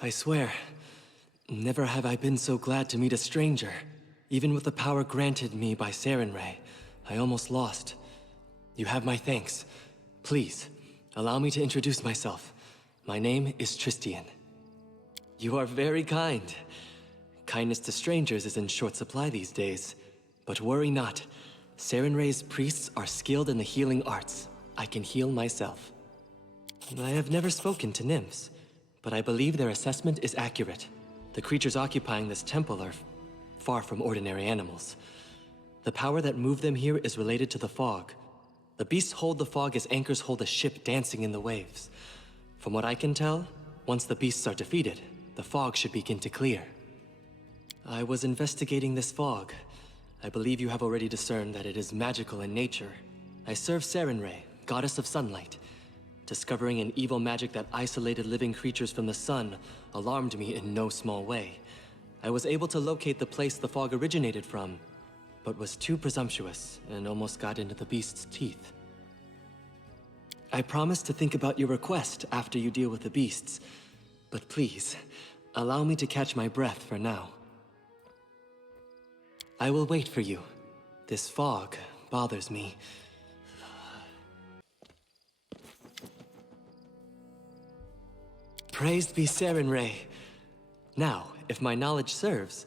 I swear, never have I been so glad to meet a stranger. Even with the power granted me by Sarenrae, I almost lost. You have my thanks. Please, allow me to introduce myself. My name is Tristan. You are very kind. Kindness to strangers is in short supply these days. But worry not. Sarenrae's priests are skilled in the healing arts. I can heal myself. I have never spoken to nymphs, but I believe their assessment is accurate. The creatures occupying this temple are far from ordinary animals. The power that moved them here is related to the fog. The beasts hold the fog as anchors hold a ship dancing in the waves. From what I can tell, once the beasts are defeated, the fog should begin to clear. I was investigating this fog. I believe you have already discerned that it is magical in nature. I serve Sarenrae, goddess of sunlight. Discovering an evil magic that isolated living creatures from the sun alarmed me in no small way. I was able to locate the place the fog originated from, but was too presumptuous and almost got into the beast's teeth. I promise to think about your request after you deal with the beasts, but please, allow me to catch my breath for now. I will wait for you. This fog bothers me. Praised be Sarenrae. Now, if my knowledge serves,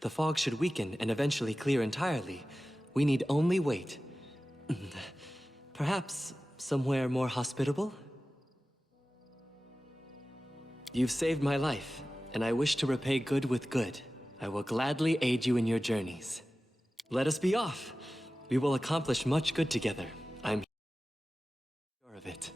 the fog should weaken and eventually clear entirely. We need only wait. Perhaps somewhere more hospitable? You've saved my life, and I wish to repay good with good. I will gladly aid you in your journeys. Let us be off. We will accomplish much good together. I'm sure of it.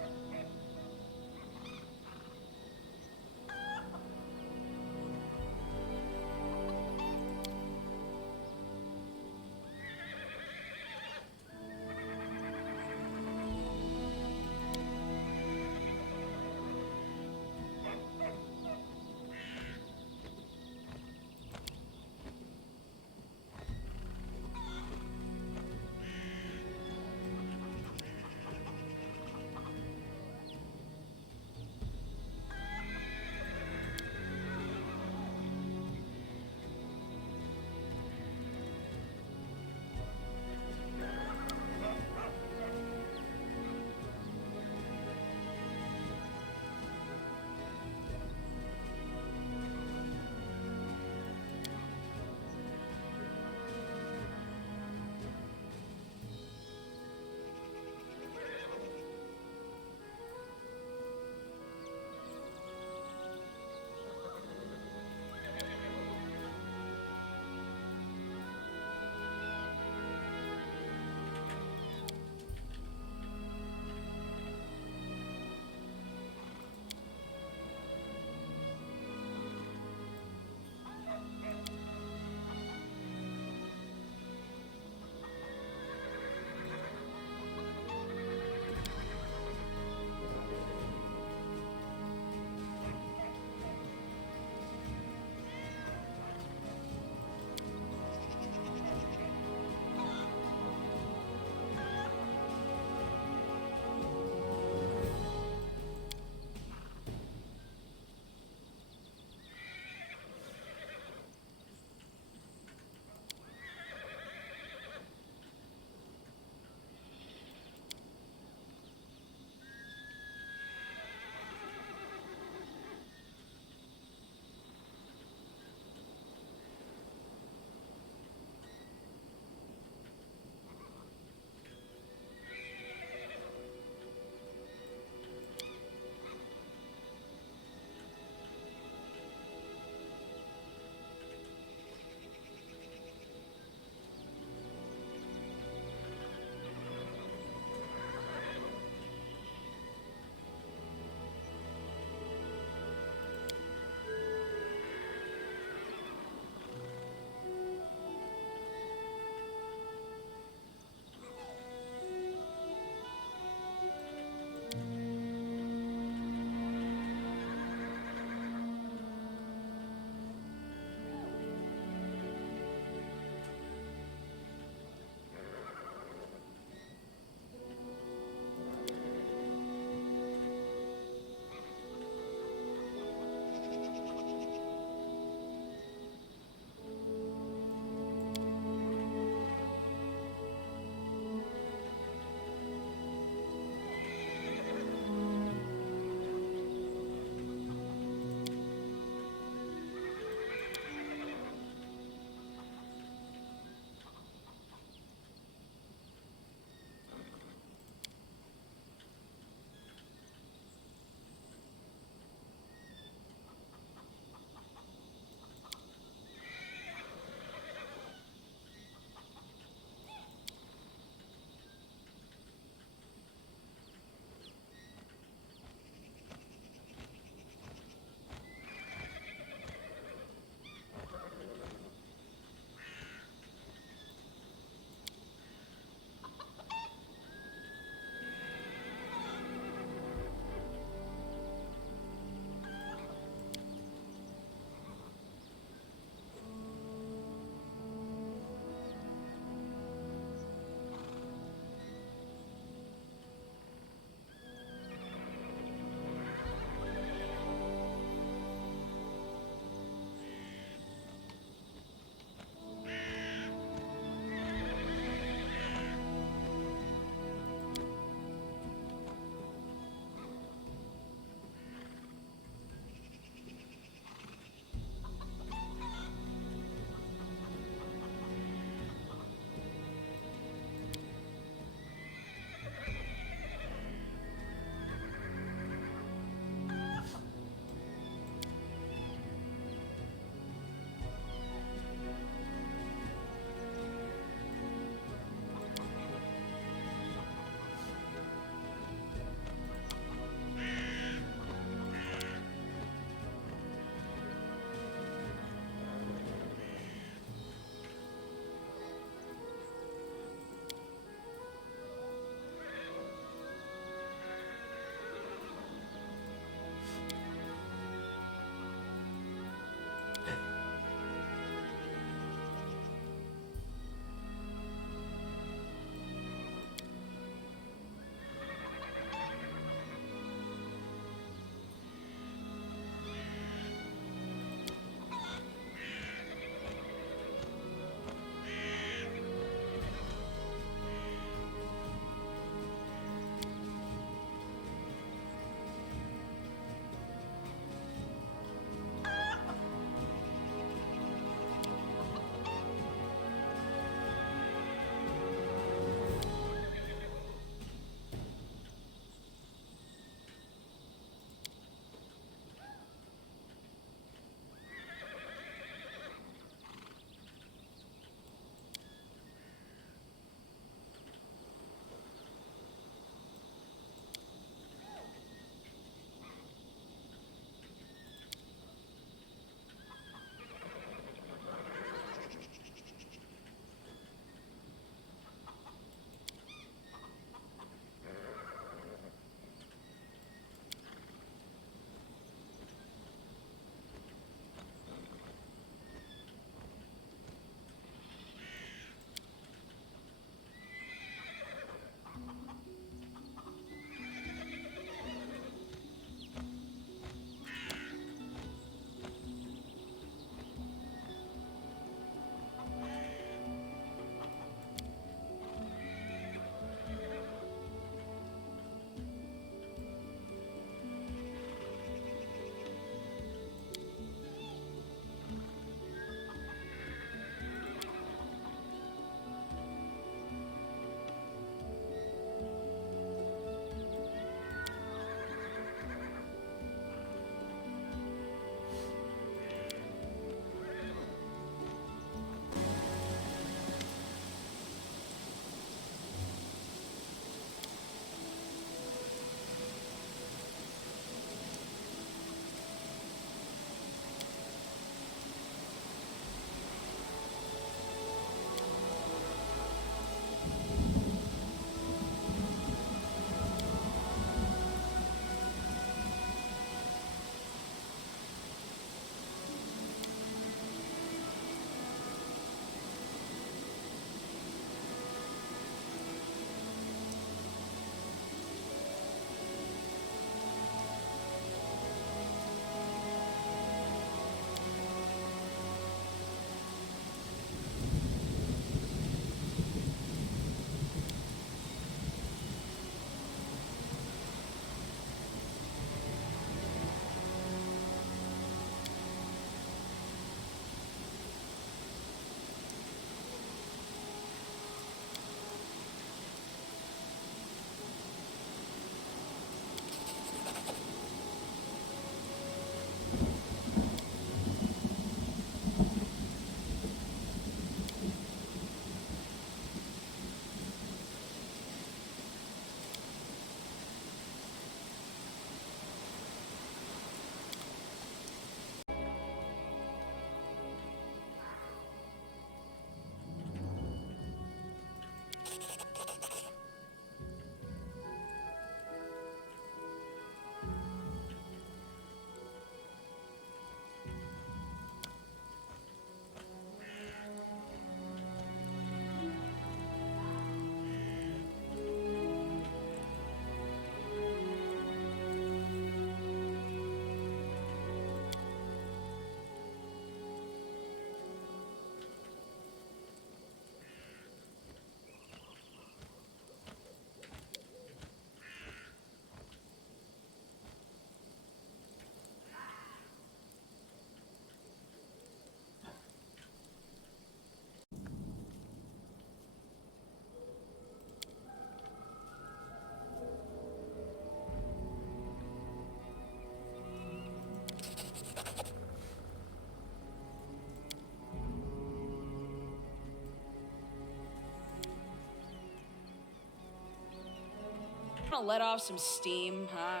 to let off some steam, huh?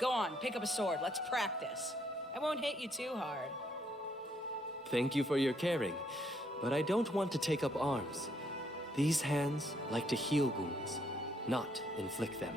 Go on, pick up a sword. Let's practice. I won't hit you too hard. Thank you for your caring, but I don't want to take up arms. These hands like to heal wounds, not inflict them.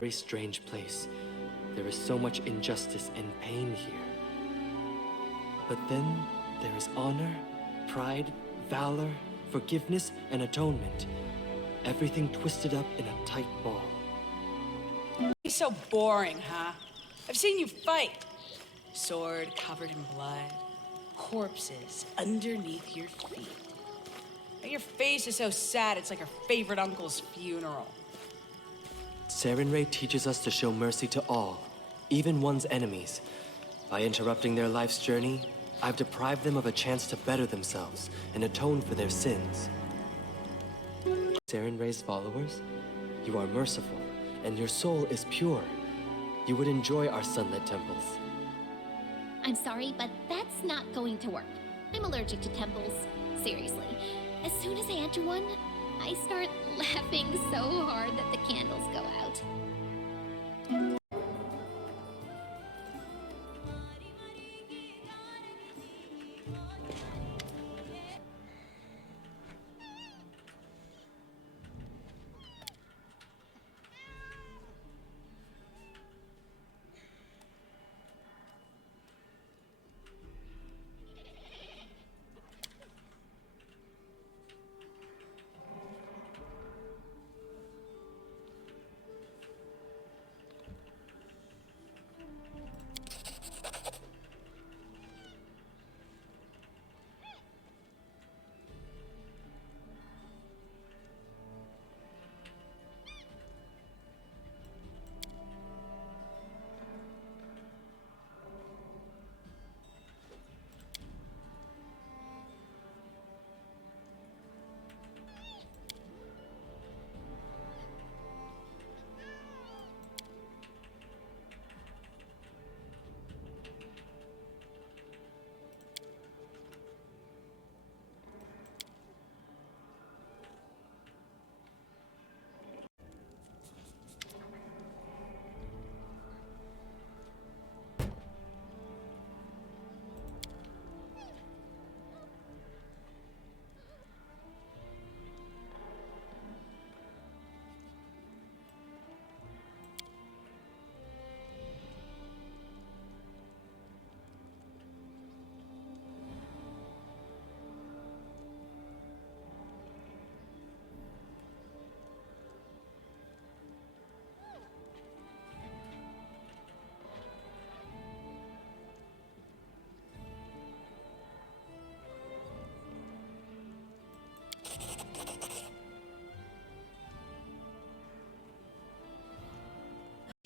Very strange place. There is so much injustice and pain here. But then there is honor, pride, valor, forgiveness, and atonement. Everything twisted up in a tight ball. You're so boring, huh? I've seen you fight. Sword covered in blood. Corpses underneath your feet. And your face is so sad, it's like her favorite uncle's funeral. Sarenrae teaches us to show mercy to all, even one's enemies. By interrupting their life's journey, I've deprived them of a chance to better themselves and atone for their sins. Sarenrae's followers, you are merciful, and your soul is pure. You would enjoy our sunlit temples. I'm sorry, but that's not going to work. I'm allergic to temples. Seriously. As soon as I enter one, I start laughing so hard that the candles go out.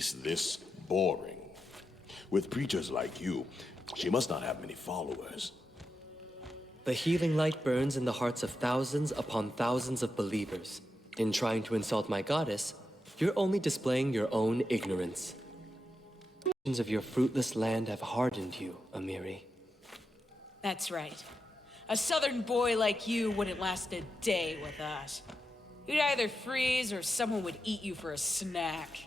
Is this boring? With preachers like you, she must not have many followers. The healing light burns in the hearts of thousands upon thousands of believers. In trying to insult my goddess, you're only displaying your own ignorance. The visions of your fruitless land have hardened you, Amiri. That's right. A southern boy like you wouldn't last a day with us. You'd either freeze or someone would eat you for a snack.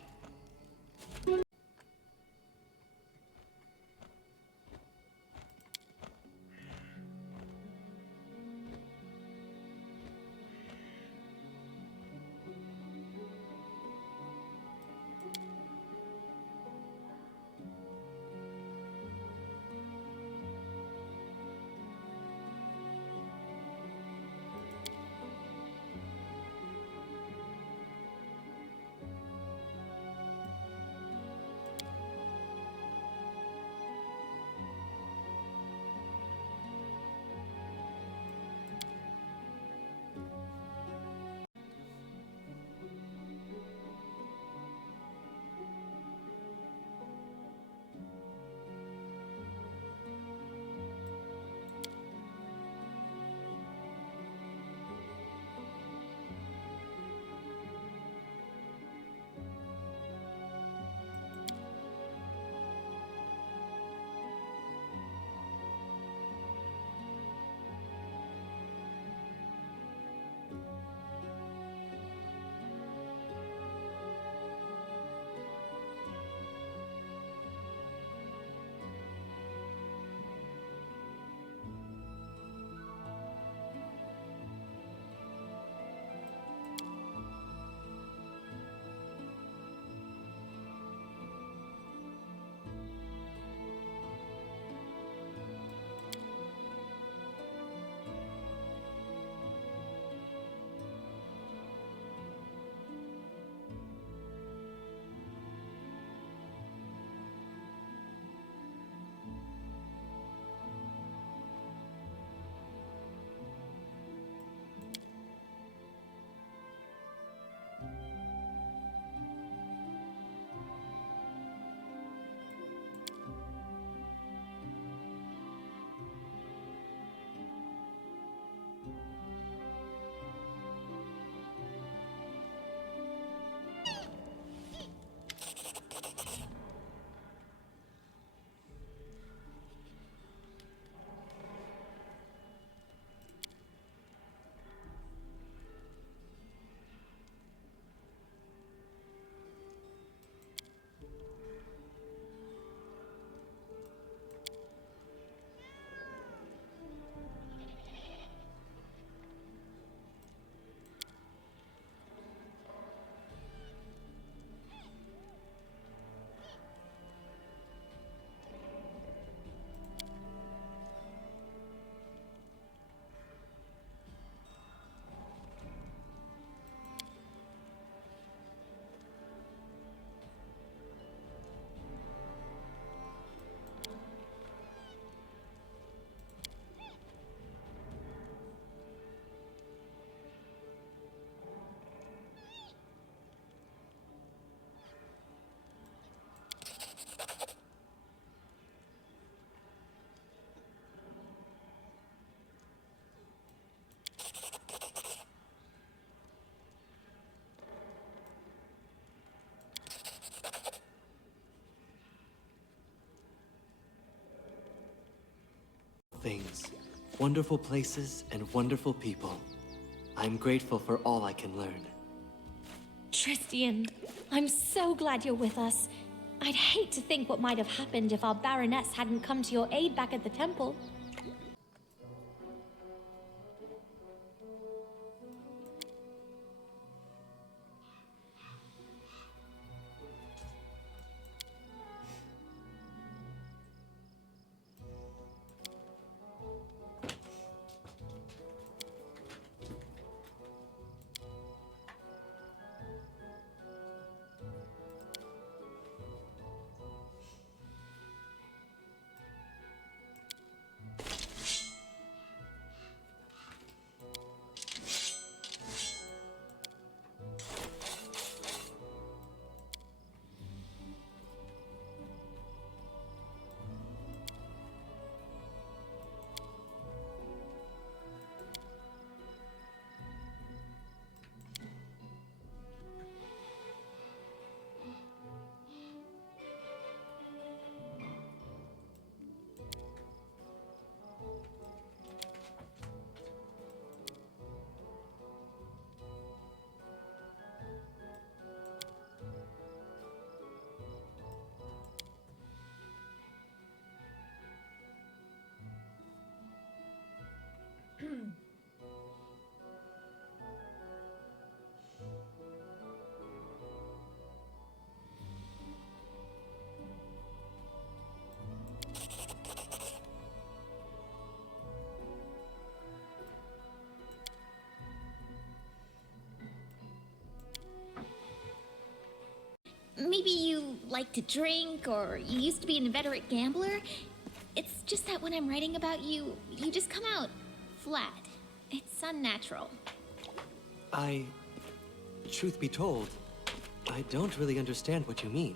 Things, wonderful places, and wonderful people. I'm grateful for all I can learn. Tristan, I'm so glad you're with us. I'd hate to think what might have happened if our Baroness hadn't come to your aid back at the temple. Maybe you like to drink, or you used to be an inveterate gambler. It's just that when I'm writing about you, you just come out flat. It's unnatural. Truth be told, I don't really understand what you mean.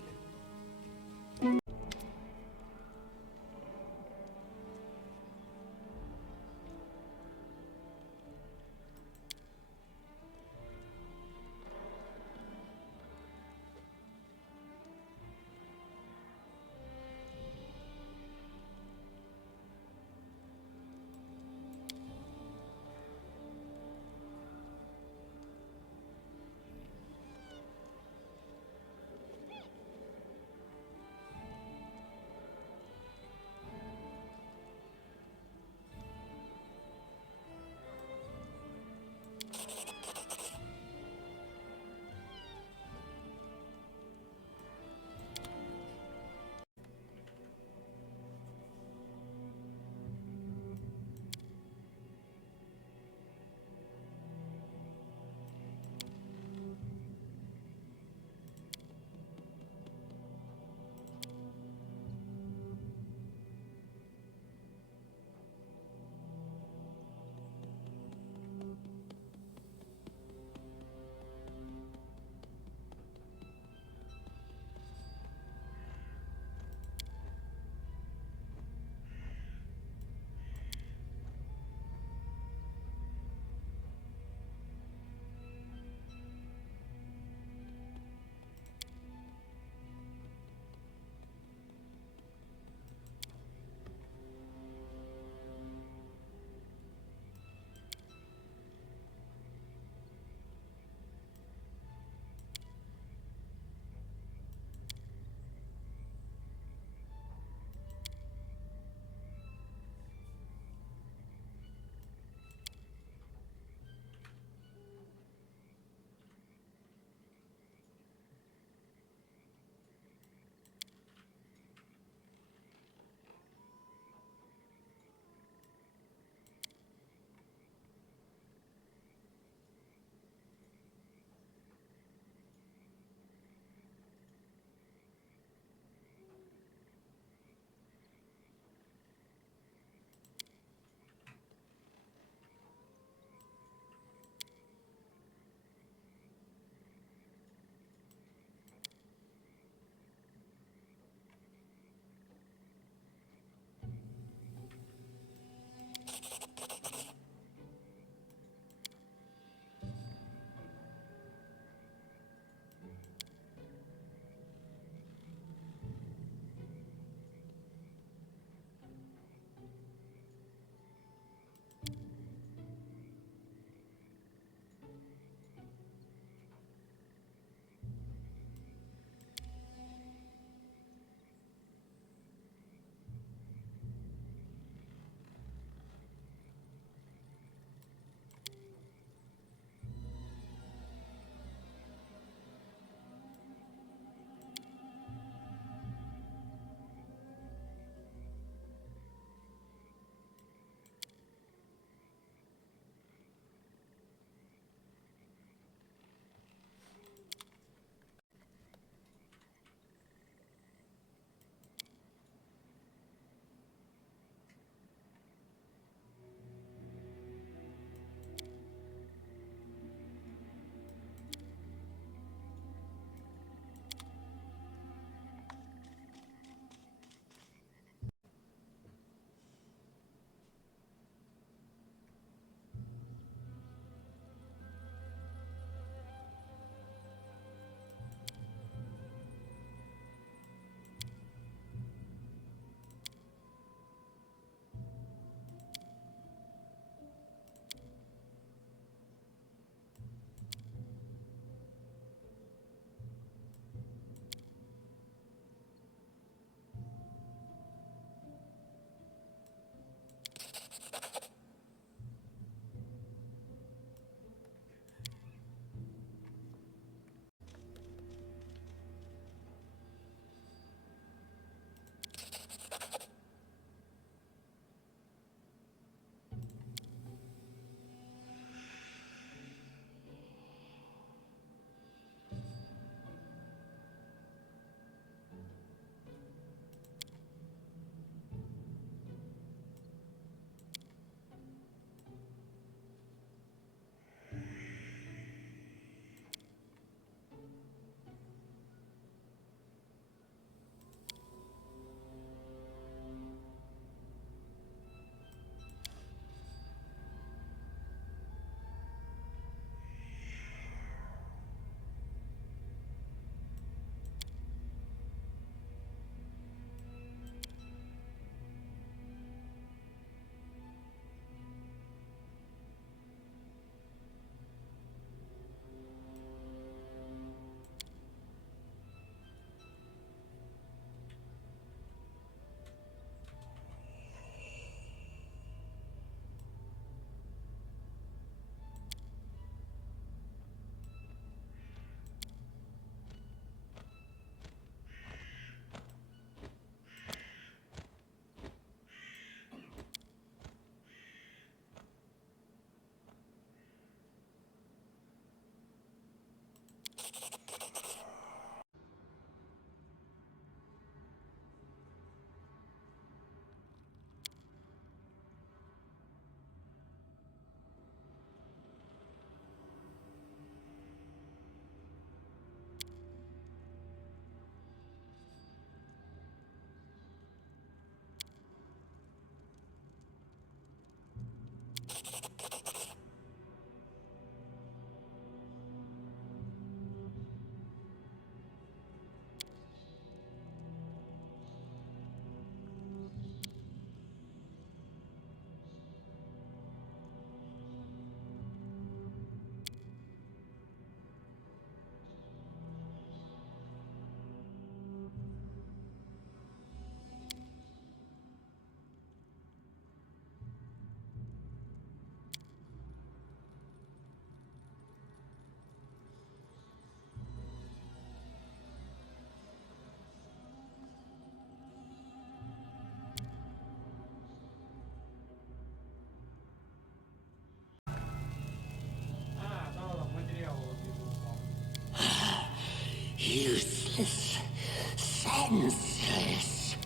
Defenseless.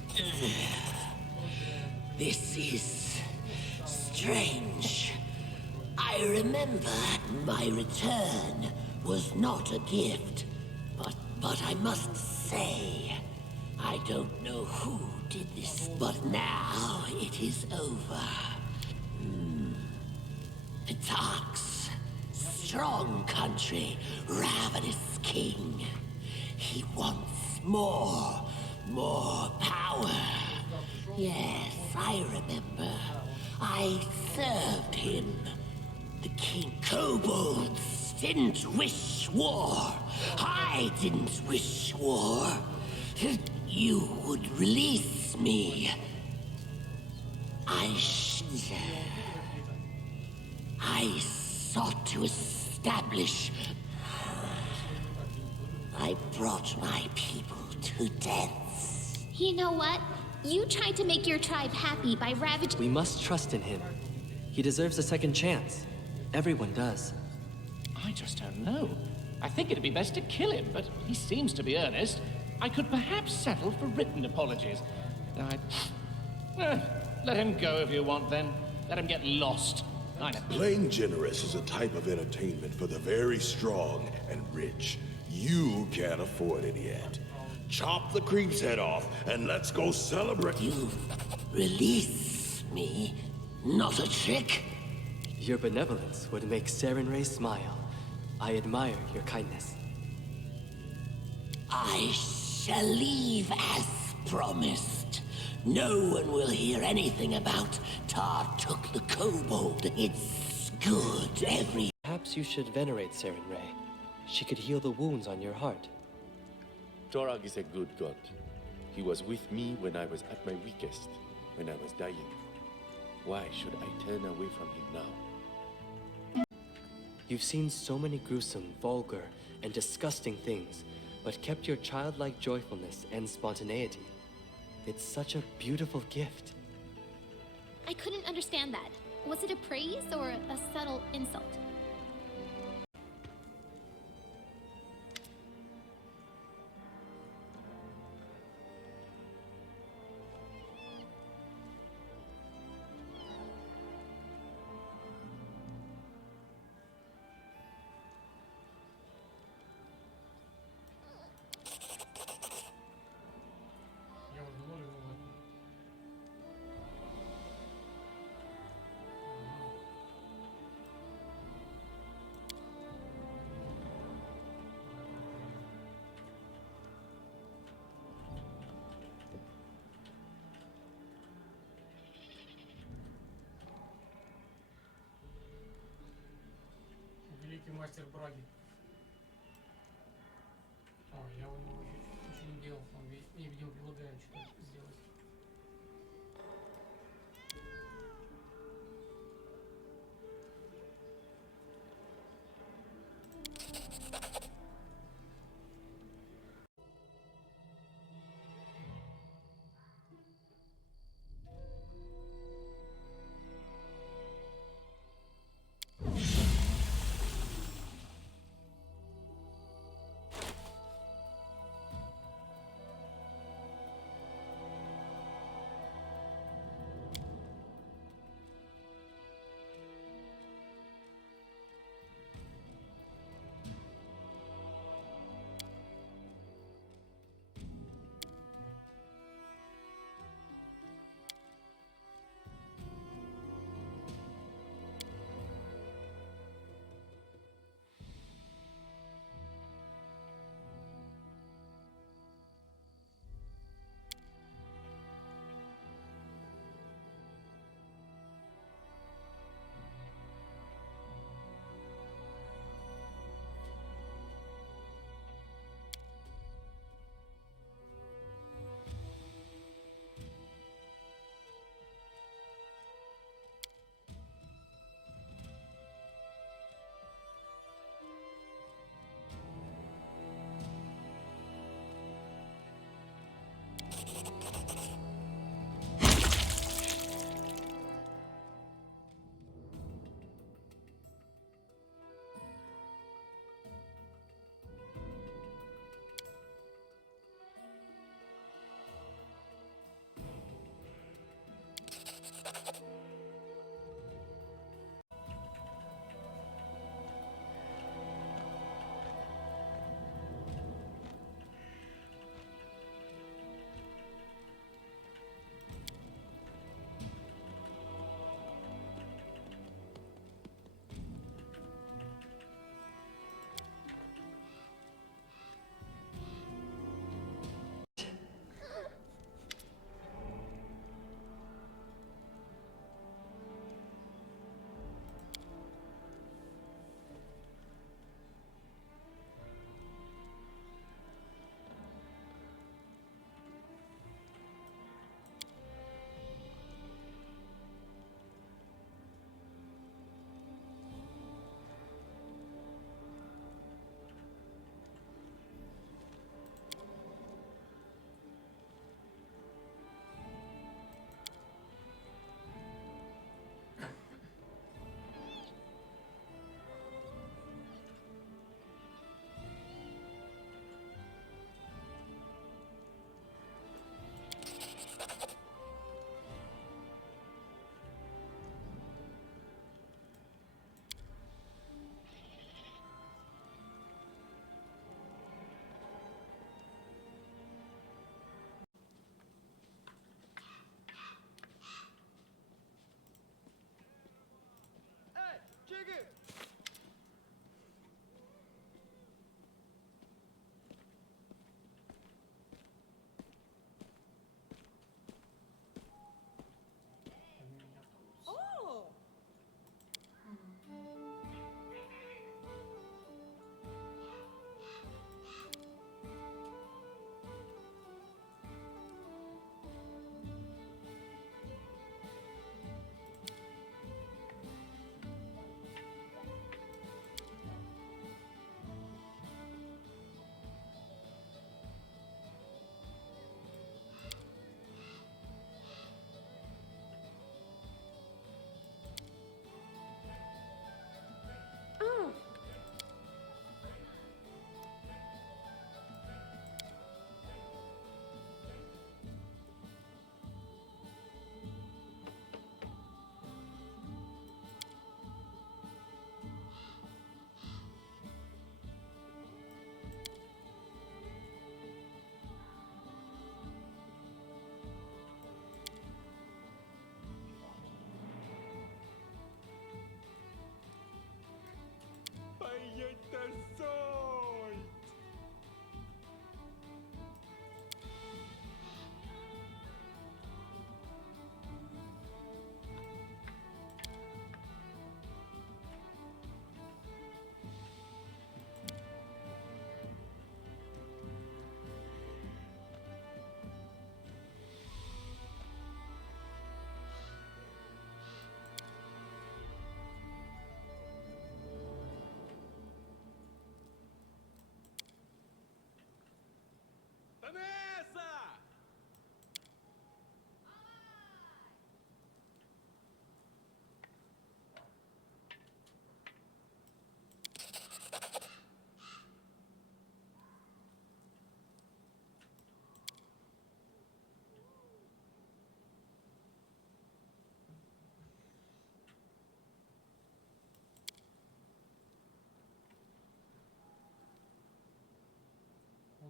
This is strange. I remember my return was not a gift, but I must say, I don't know who did this, but now it is over. The Tarks, strong country, ravenous king. He wants more power. Yes, I remember. I served him. The king kobolds didn't wish war. I didn't wish war. You would release me. I sought to establish. I brought my people to death. You know what? You tried to make your tribe happy by ravaging. We must trust in him. He deserves a second chance. Everyone does. I just don't know. I think it'd be best to kill him, but he seems to be earnest. I could perhaps settle for written apologies. Let him go if you want, then. Let him get lost. I know. Playing generous is a type of entertainment for the very strong and rich. You can't afford it yet. Chop the creep's head off, and let's go celebrate. You release me? Not a trick? Your benevolence would make Sarenrae smile. I admire your kindness. I shall leave as promised. No one will hear anything about Tartuk the Kobold. It's good, Perhaps you should venerate Sarenrae. She could heal the wounds on your heart. Torag is a good god. He was with me when I was at my weakest, when I was dying. Why should I turn away from him now? You've seen so many gruesome, vulgar, and disgusting things, but kept your childlike joyfulness and spontaneity. It's such a beautiful gift. I couldn't understand that. Was it a praise or a subtle insult? Великий мастер Браги. Я у него еще не делал. Он не видел, предлагаю что-то сделать.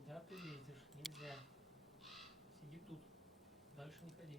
Куда ты лезешь? Нельзя. Сиди тут. Дальше не ходи.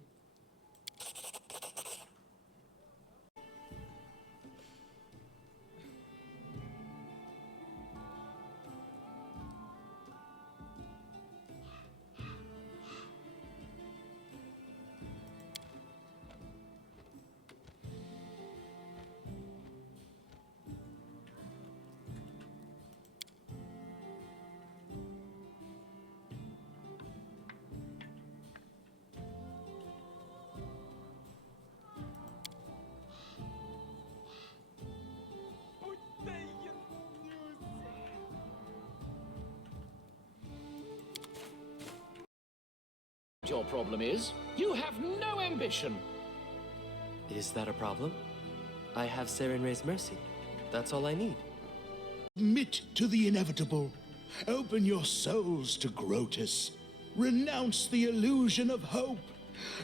Your problem is, you have no ambition. Is that a problem? I have Serenray's mercy. That's all I need. Admit to the inevitable. Open your souls to Grotus. Renounce the illusion of hope.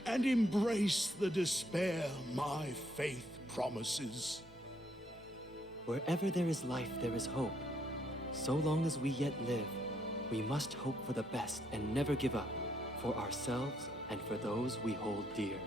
And embrace the despair my faith promises. Wherever there is life, there is hope. So long as we yet live, we must hope for the best and never give up. For ourselves and for those we hold dear.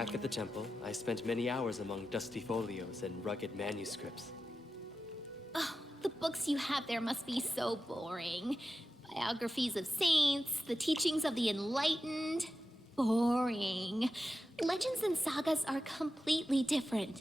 Back at the temple, I spent many hours among dusty folios and rugged manuscripts. Oh, the books you have there must be so boring. Biographies of saints, the teachings of the enlightened. Boring. Legends and sagas are completely different.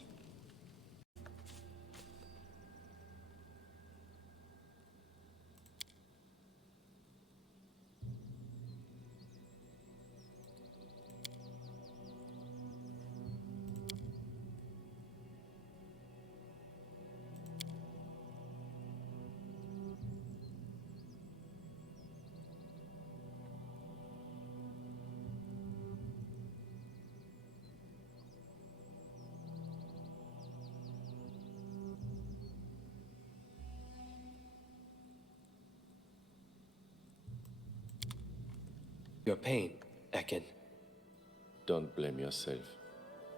Your pain, Ekin. Don't blame yourself.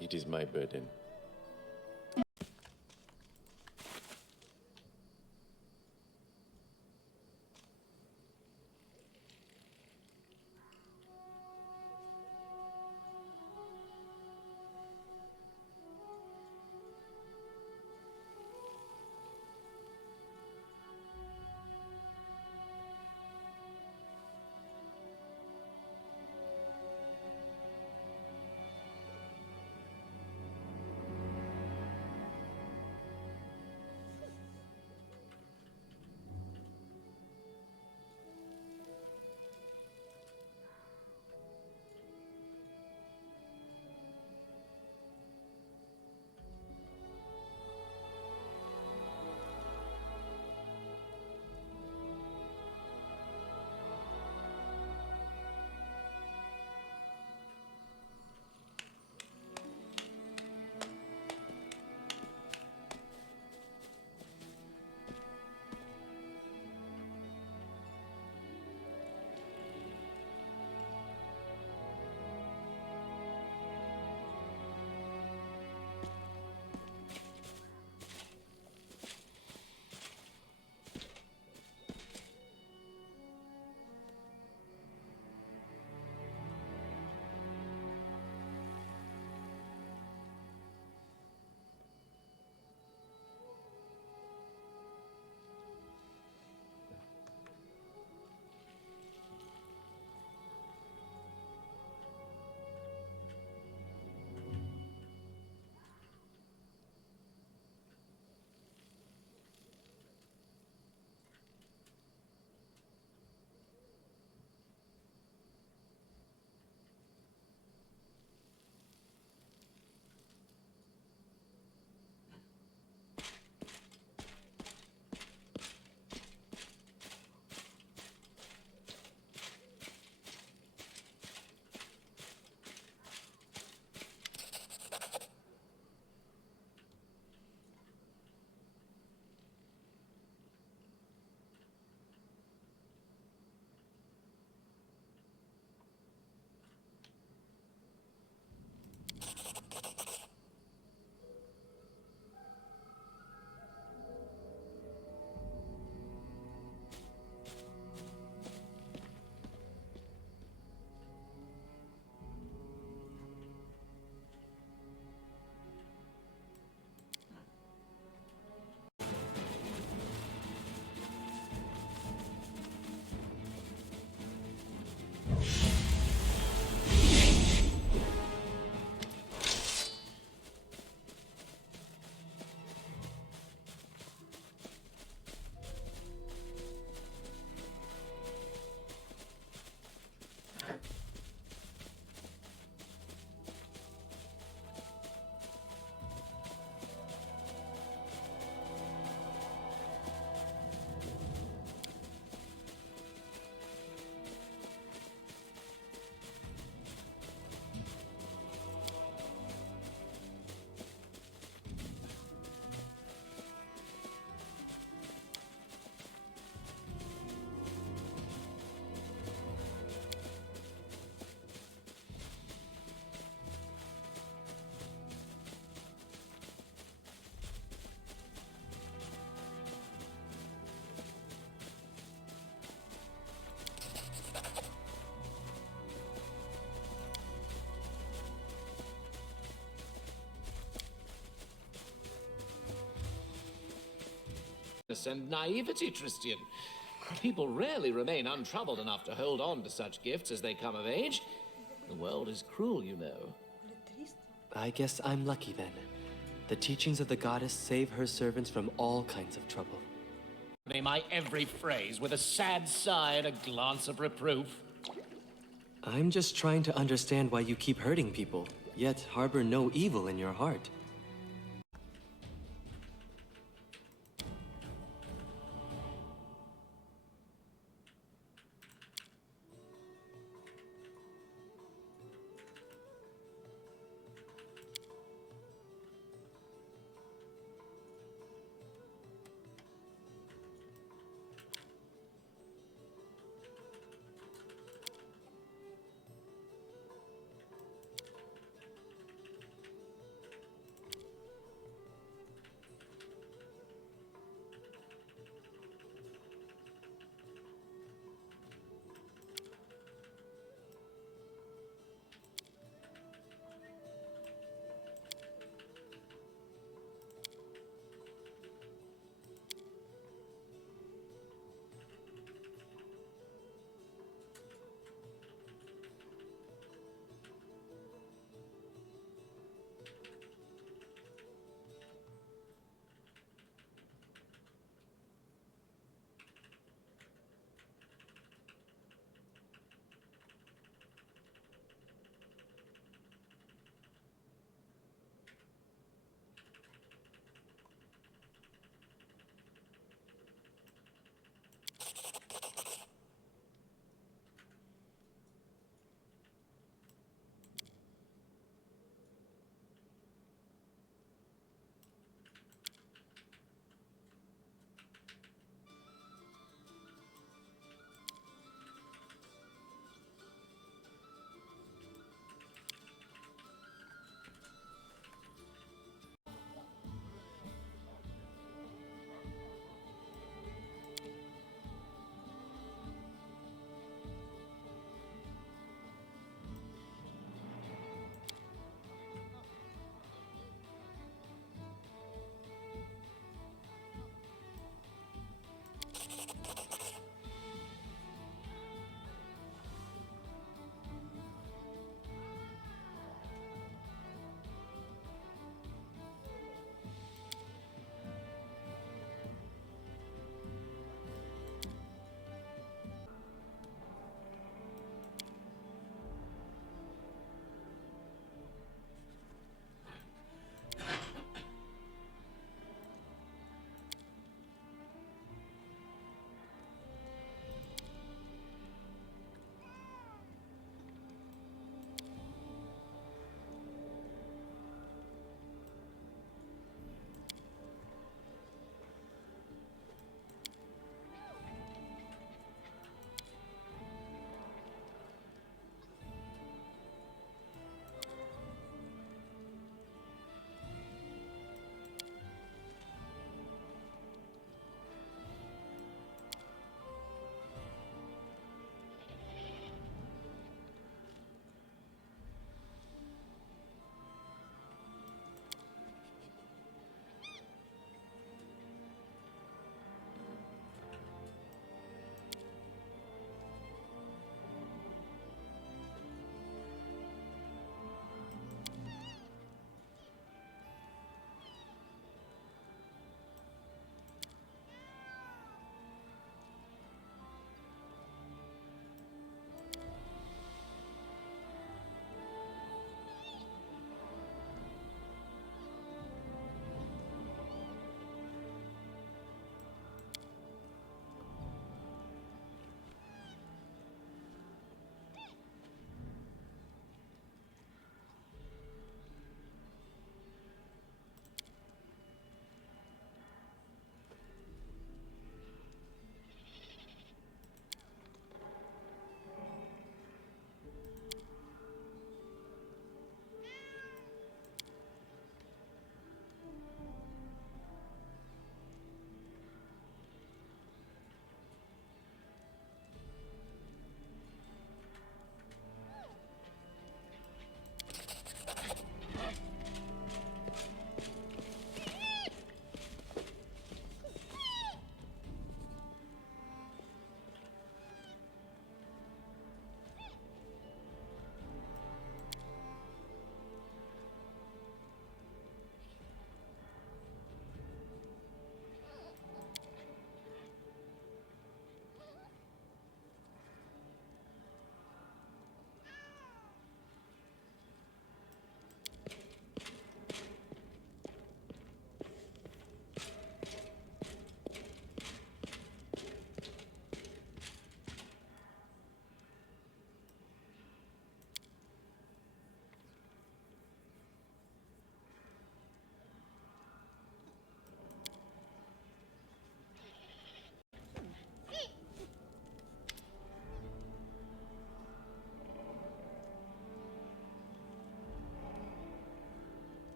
It is my burden. innocence and naivety, Tristan. People rarely remain untroubled enough to hold on to such gifts as they come of age. The world is cruel, you know. I guess I'm lucky then. The teachings of the goddess save her servants from all kinds of trouble. My every phrase with a sad sigh and a glance of reproof. I'm just trying to understand why you keep hurting people, yet harbor no evil in your heart.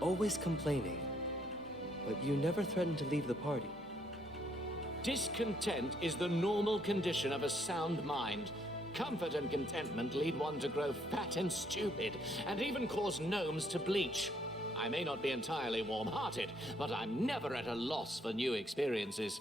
always complaining, but you never threatened to leave the party. Discontent is the normal condition of a sound mind. Comfort and contentment lead one to grow fat and stupid, and even cause gnomes to bleach. I may not be entirely warm-hearted, but I'm never at a loss for new experiences.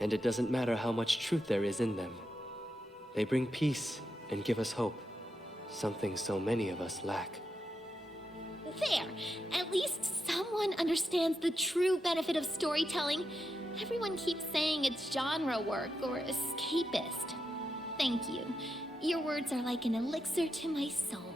And it doesn't matter how much truth there is in them. They bring peace and give us hope, something so many of us lack. There! At least someone understands the true benefit of storytelling. Everyone keeps saying it's genre work or escapist. Thank you. Your words are like an elixir to my soul.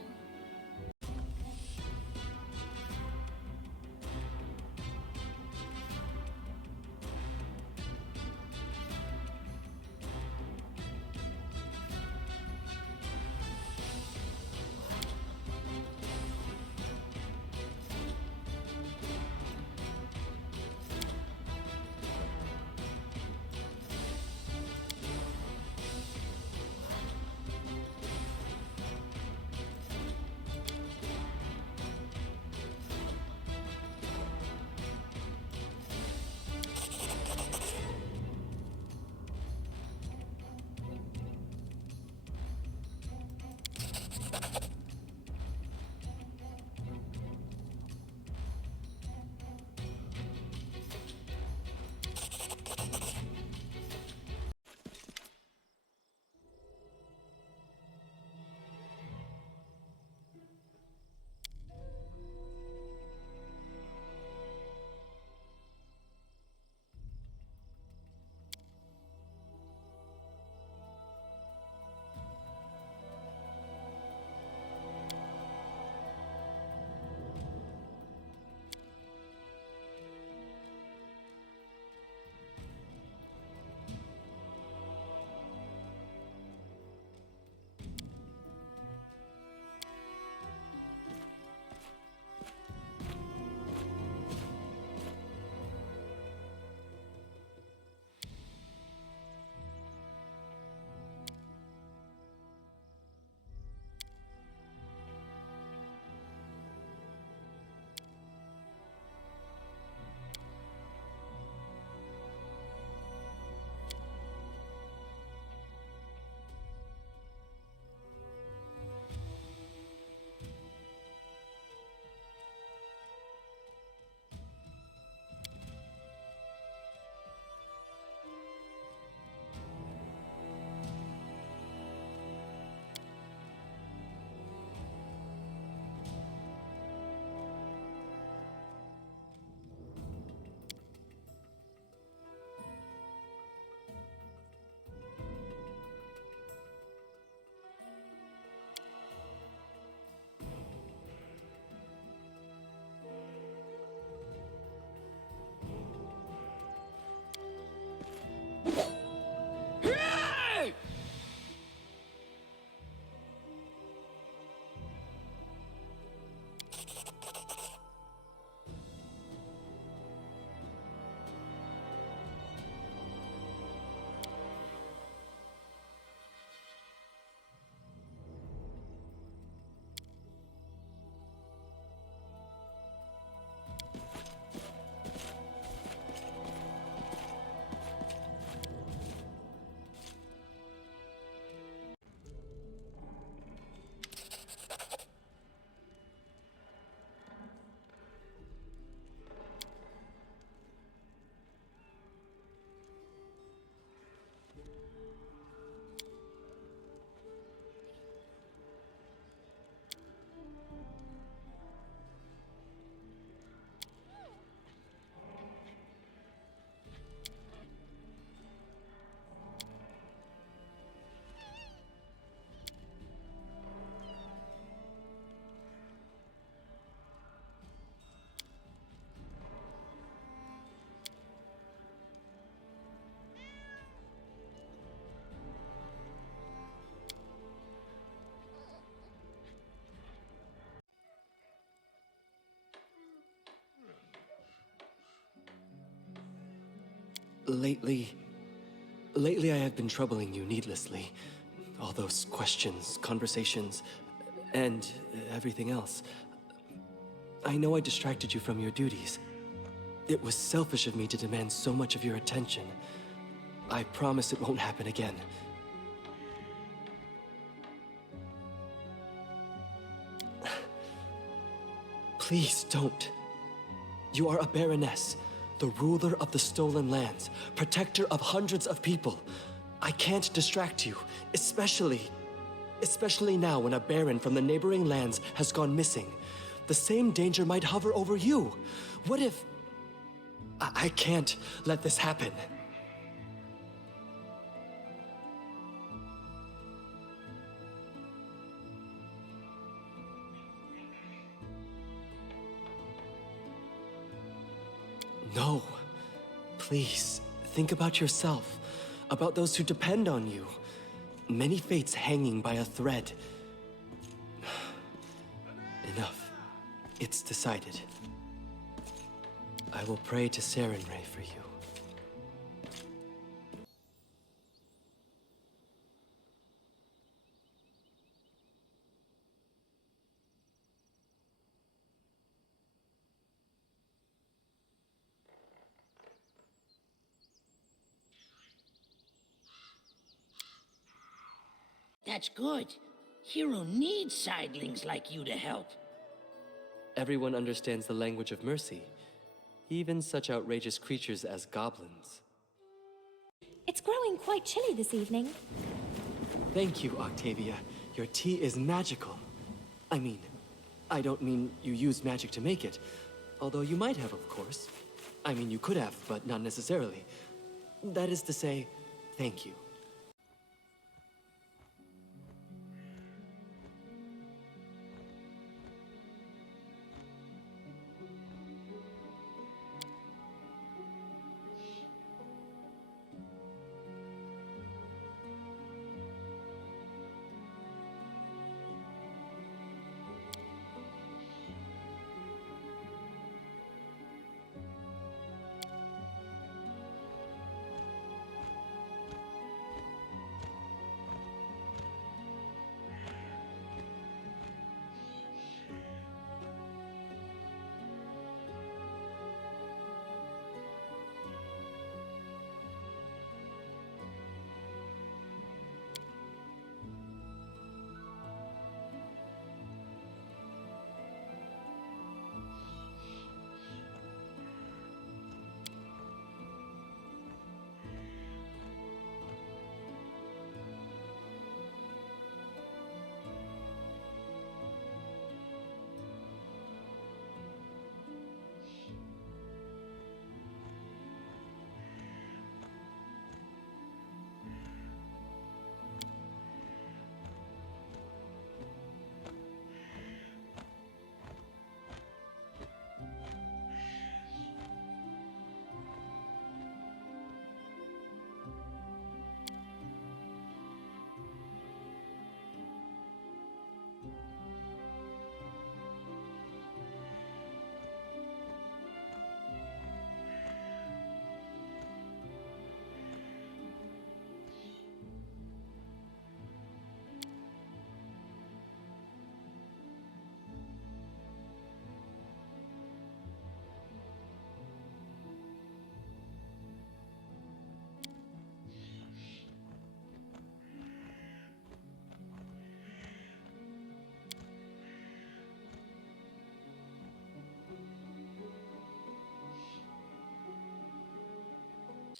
Lately I have been troubling you needlessly. All those questions, conversations, and everything else. I know I distracted you from your duties. It was selfish of me to demand so much of your attention. I promise it won't happen again. Please don't. You are a baroness, the ruler of the stolen lands, protector of hundreds of people. I can't distract you, especially now when a baron from the neighboring lands has gone missing. The same danger might hover over you. What if... I can't let this happen. No. Please, think about yourself, about those who depend on you. Many fates hanging by a thread. Enough. It's decided. I will pray to Sarenrae for you. That's good. Hero needs sidelings like you to help. Everyone understands the language of mercy, even such outrageous creatures as goblins. It's growing quite chilly this evening. Thank you, Octavia. Your tea is magical. I mean, I don't mean you used magic to make it, although you might have, of course. I mean, you could have, but not necessarily. That is to say, thank you.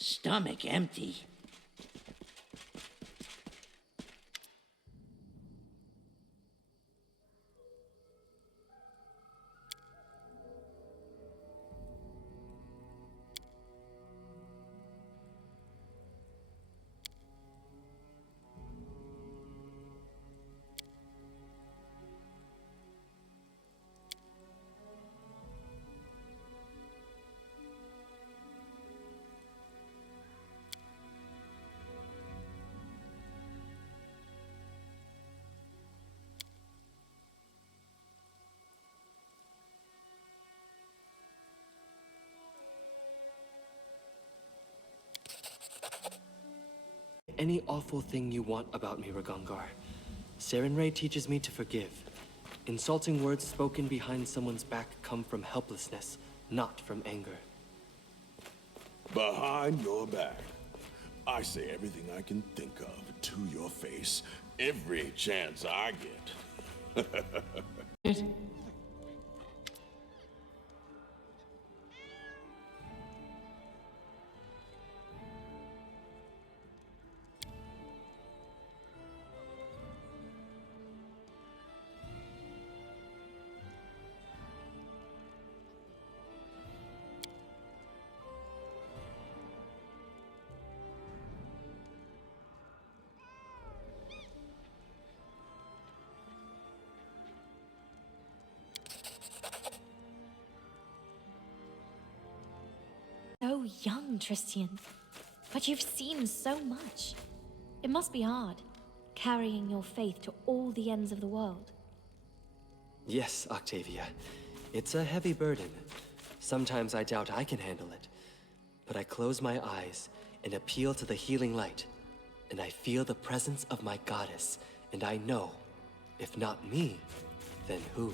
Stomach empty. any awful thing you want about me, Ragongar. Sarenrae teaches me to forgive. Insulting words spoken behind someone's back come from helplessness, not from anger. Behind your back. I say everything I can think of to your face every chance I get. So young, Tristan. But you've seen so much. It must be hard, carrying your faith to all the ends of the world. Yes, Octavia. It's a heavy burden. Sometimes I doubt I can handle it. But I close my eyes and appeal to the healing light. And I feel the presence of my goddess. And I know, if not me, then who?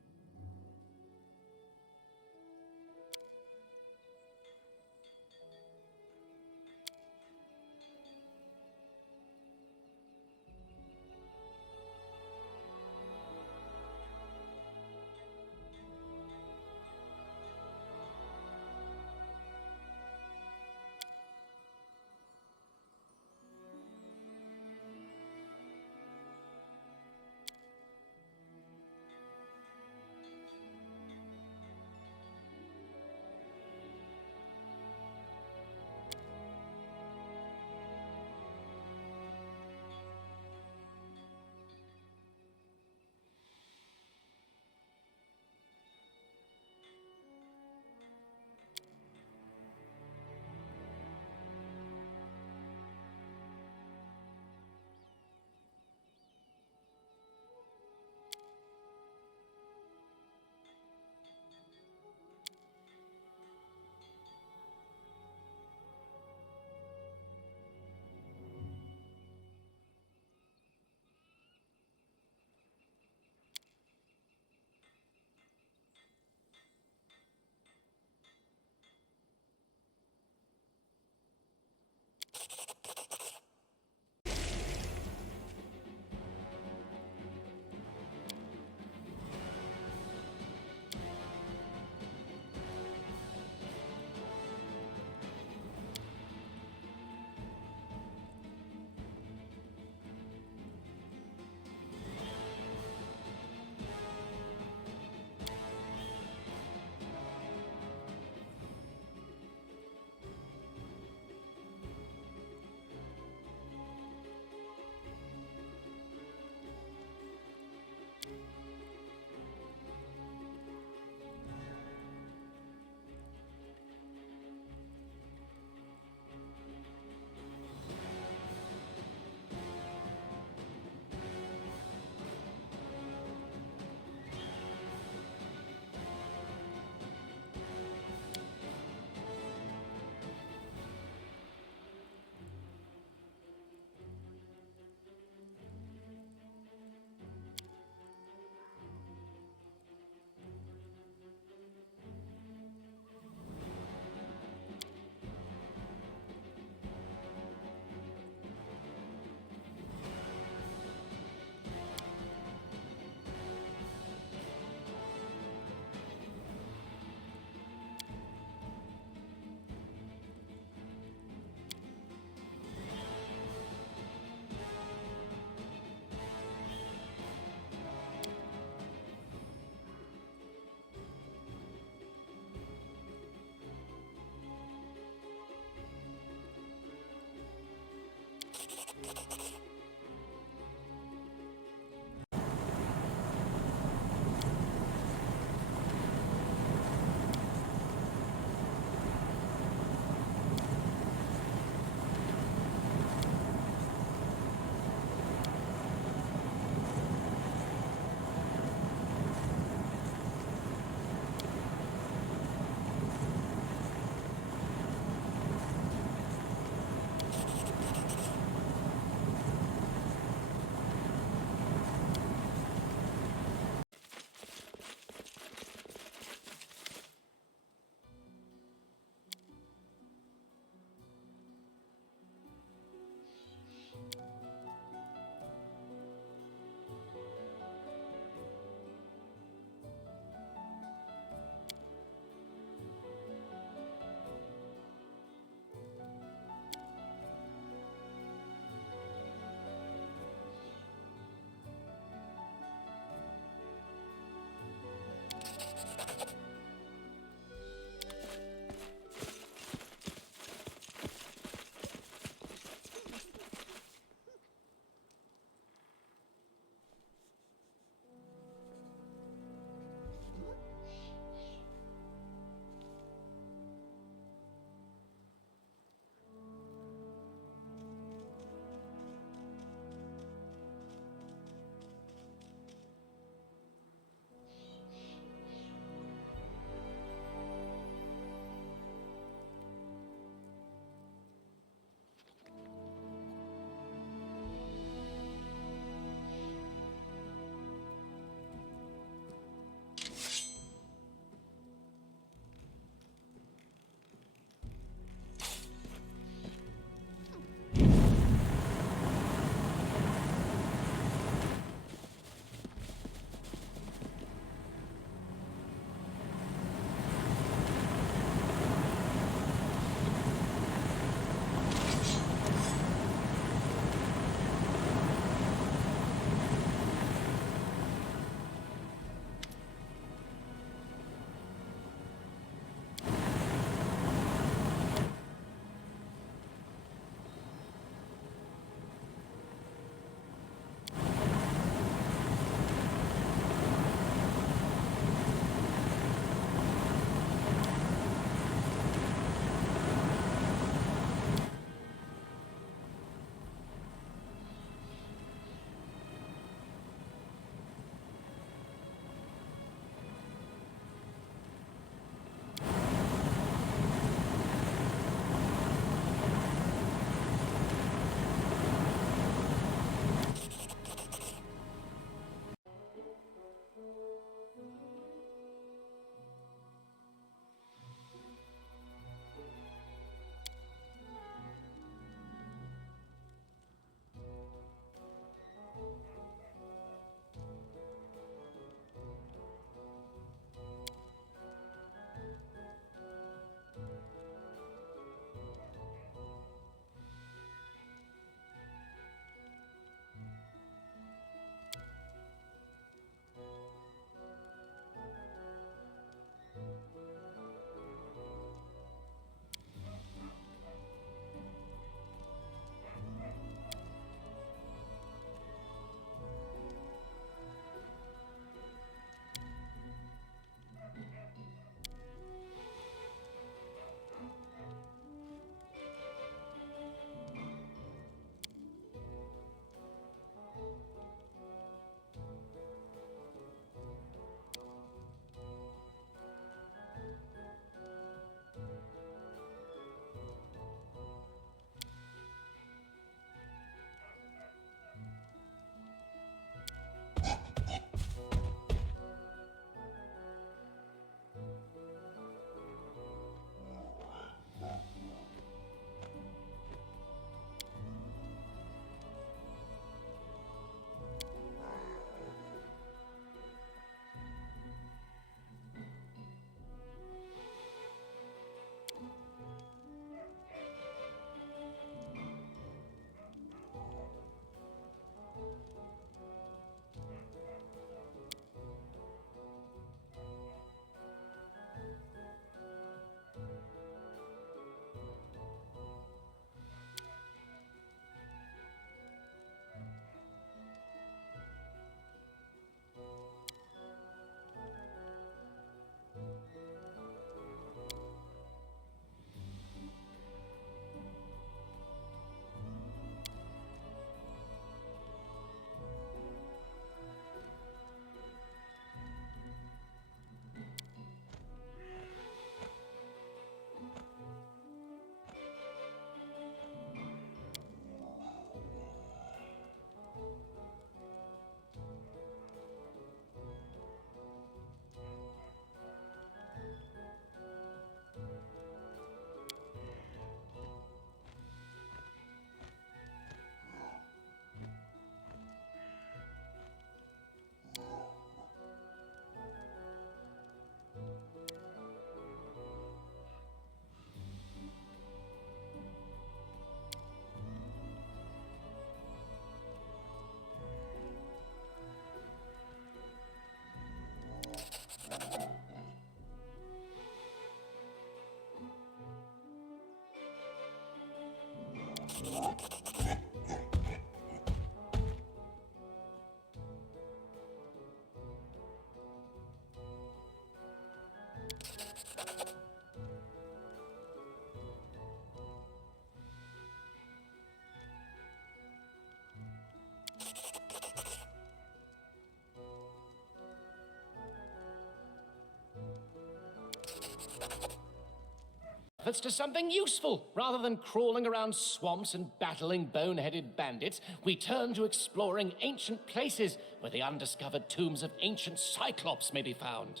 Efforts to something useful. Rather than crawling around swamps and battling bone-headed bandits, we turn to exploring ancient places where the undiscovered tombs of ancient Cyclops may be found.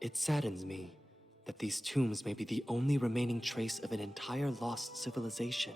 It saddens me that these tombs may be the only remaining trace of an entire lost civilization.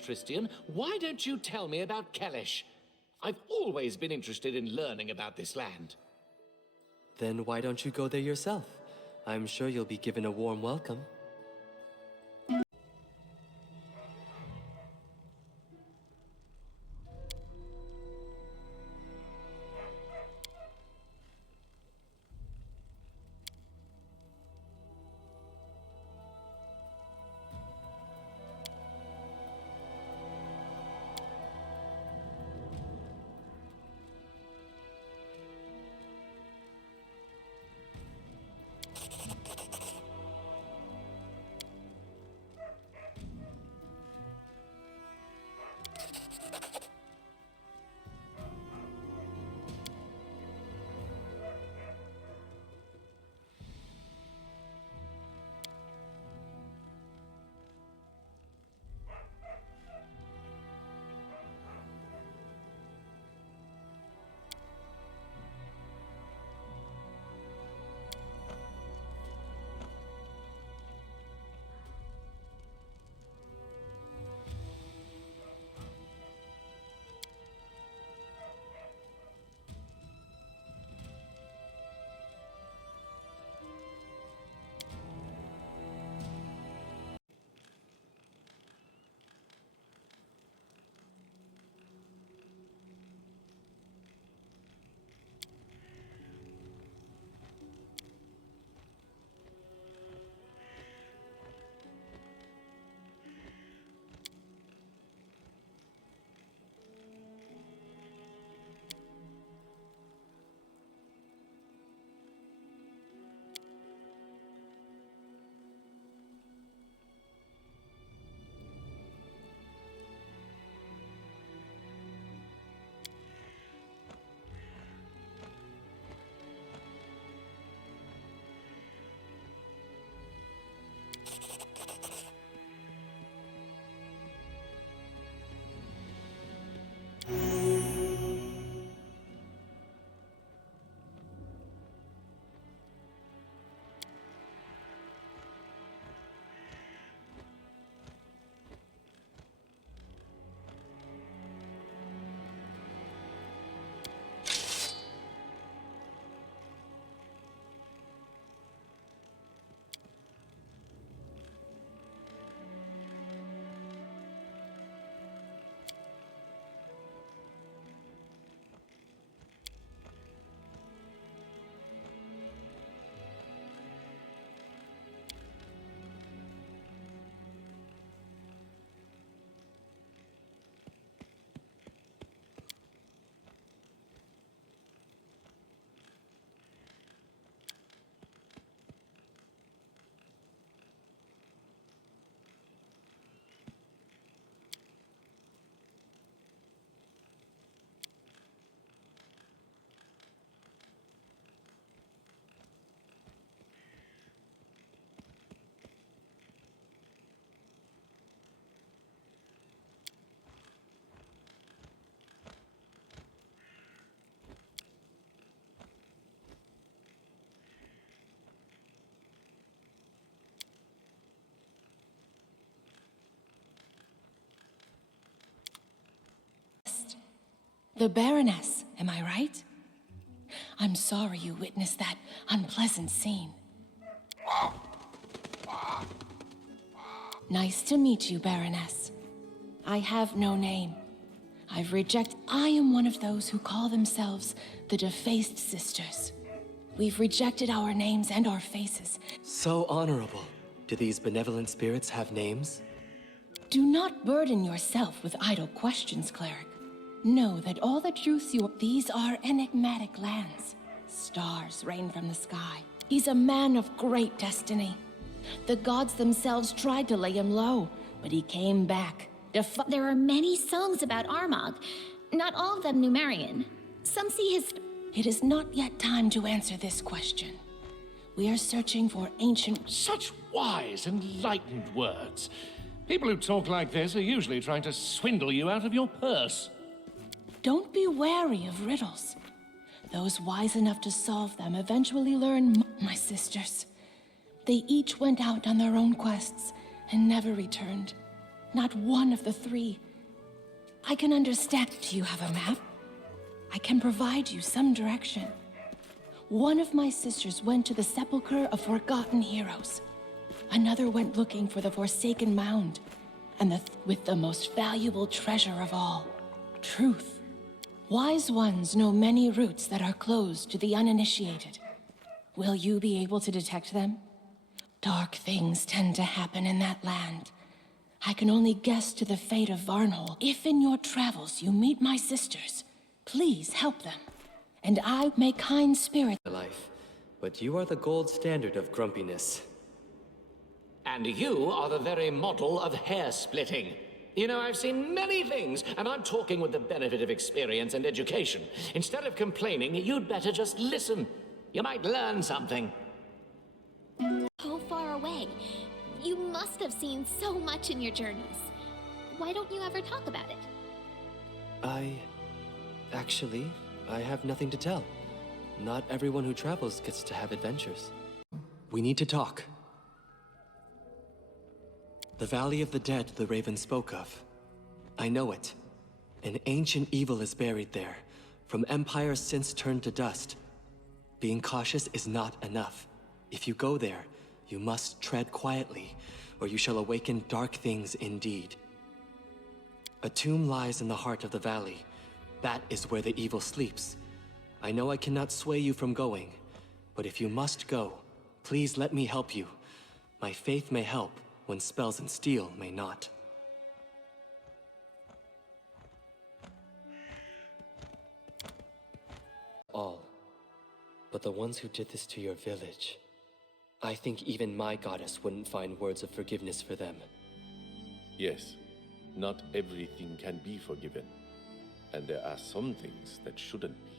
Tristan, why don't you tell me about Kellish? I've always been interested in learning about this land. Then why don't you go there yourself? I'm sure you'll be given a warm welcome. The Baroness, am I right? I'm sorry you witnessed that unpleasant scene. Nice to meet you, Baroness. I have no name. I am one of those who call themselves the Defaced Sisters. We've rejected our names and our faces. So honorable. Do these benevolent spirits have names? Do not burden yourself with idle questions, cleric. Know that all the truths these are enigmatic lands. Stars rain from the sky. He's a man of great destiny. The gods themselves tried to lay him low, but he came back. There are many songs about Armagh, not all of them Numerian. Some see his... It is not yet time to answer this question. We are searching for ancient... Such wise, enlightened words. People who talk like this are usually trying to swindle you out of your purse. Don't be wary of riddles. Those wise enough to solve them eventually learn, my sisters. They each went out on their own quests and never returned. Not one of the three. I can understand. Do you have a map? I can provide you some direction. One of my sisters went to the sepulchre of forgotten heroes. Another went looking for the Forsaken Mound, and with the most valuable treasure of all, truth. Wise ones know many routes that are closed to the uninitiated. Will you be able to detect them? Dark things tend to happen in that land. I can only guess to the fate of Varnhold. If in your travels you meet my sisters, please help them. And I may kind spirit Life, but you are the gold standard of grumpiness. And you are the very model of hair splitting. You know, I've seen many things, and I'm talking with the benefit of experience and education. Instead of complaining, you'd better just listen. You might learn something. So far away. You must have seen so much in your journeys. Why don't you ever talk about it? Actually, I have nothing to tell. Not everyone who travels gets to have adventures. We need to talk. The Valley of the Dead the Raven spoke of. I know it. An ancient evil is buried there, from empires since turned to dust. Being cautious is not enough. If you go there, you must tread quietly, or you shall awaken dark things indeed. A tomb lies in the heart of the valley. That is where the evil sleeps. I know I cannot sway you from going, but if you must go, please let me help you. My faith may help when spells and steel may not. All, but the ones who did this to your village, I think even my goddess wouldn't find words of forgiveness for them. Yes, not everything can be forgiven. And there are some things that shouldn't be.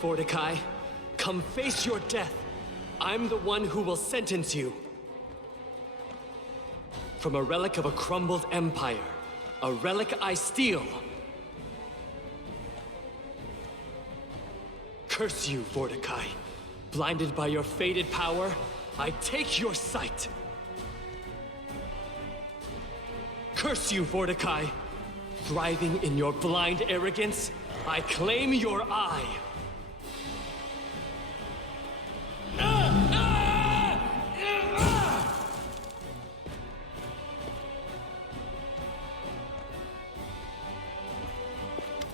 Mordecai, come face your death. I'm the one who will sentence you. From a relic of a crumbled empire, a relic I steal. Curse you, Mordecai. Blinded by your faded power, I take your sight. Curse you, Mordecai. Thriving in your blind arrogance, I claim your eye.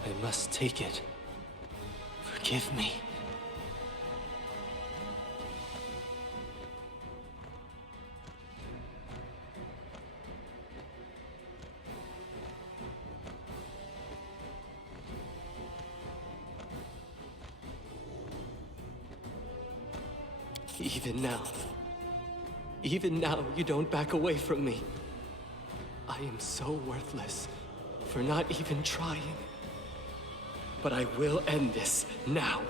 I must take it. Forgive me. Even now, you don't back away from me. I am so worthless for not even trying. But I will end this now.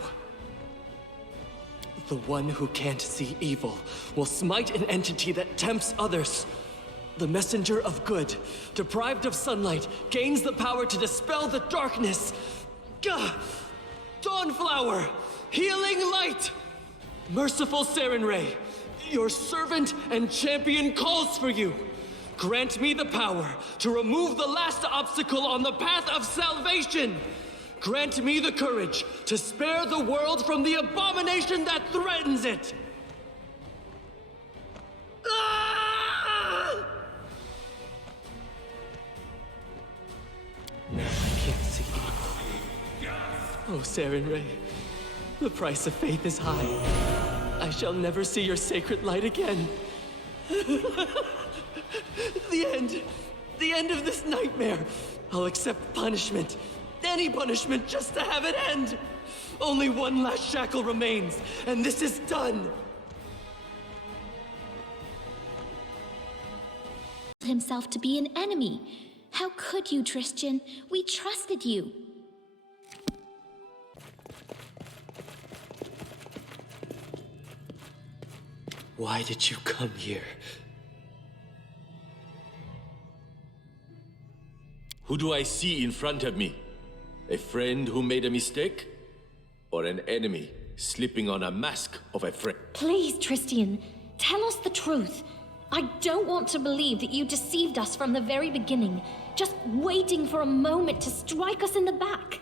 The one who can't see evil will smite an entity that tempts others. The messenger of good, deprived of sunlight, gains the power to dispel the darkness. Gah! Dawnflower, healing light! Merciful Sarenrae, your servant and champion calls for you. Grant me the power to remove the last obstacle on the path of salvation. Grant me the courage to spare the world from the abomination that threatens it. Ah! I can't see. Oh, Sarenrae, the price of faith is high. I shall never see your sacred light again. The end of this nightmare. I'll accept punishment. Any punishment just to have it end. Only one last shackle remains, and this is done. Himself to be an enemy. How could you, Tristan? We trusted you. Why did you come here? Who do I see in front of me? A friend who made a mistake? Or an enemy slipping on a mask of a friend? Please, Tristan, tell us the truth. I don't want to believe that you deceived us from the very beginning, just waiting for a moment to strike us in the back.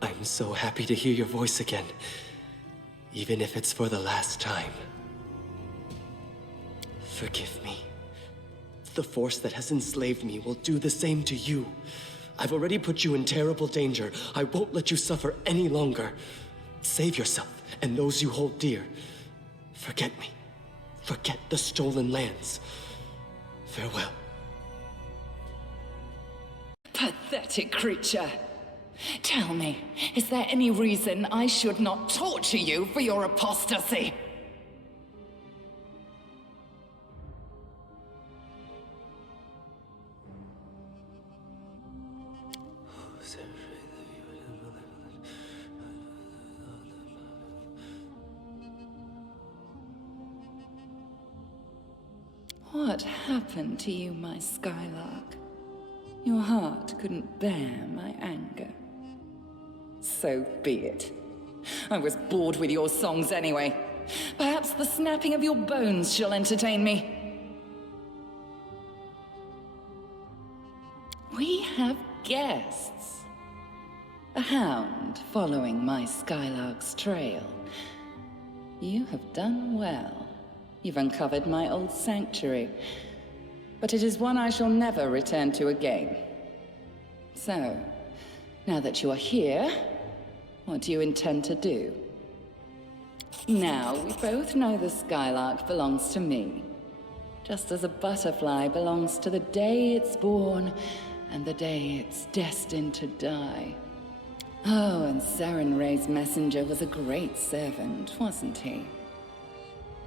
I'm so happy to hear your voice again, even if it's for the last time. Forgive me. The force that has enslaved me will do the same to you. I've already put you in terrible danger. I won't let you suffer any longer. Save yourself and those you hold dear. Forget me. Forget the stolen lands. Farewell. Pathetic creature. Tell me, is there any reason I should not torture you for your apostasy? What happened to you, my Skylark? Your heart couldn't bear my anger. So be it. I was bored with your songs anyway. Perhaps the snapping of your bones shall entertain me. We have guests. A hound following my Skylark's trail. You have done well. You've uncovered my old sanctuary, but it is one I shall never return to again. So, now that you are here, what do you intend to do? Now, we both know the Skylark belongs to me, just as a butterfly belongs to the day it's born and the day it's destined to die. Oh, and Sarenrae's messenger was a great servant, wasn't he?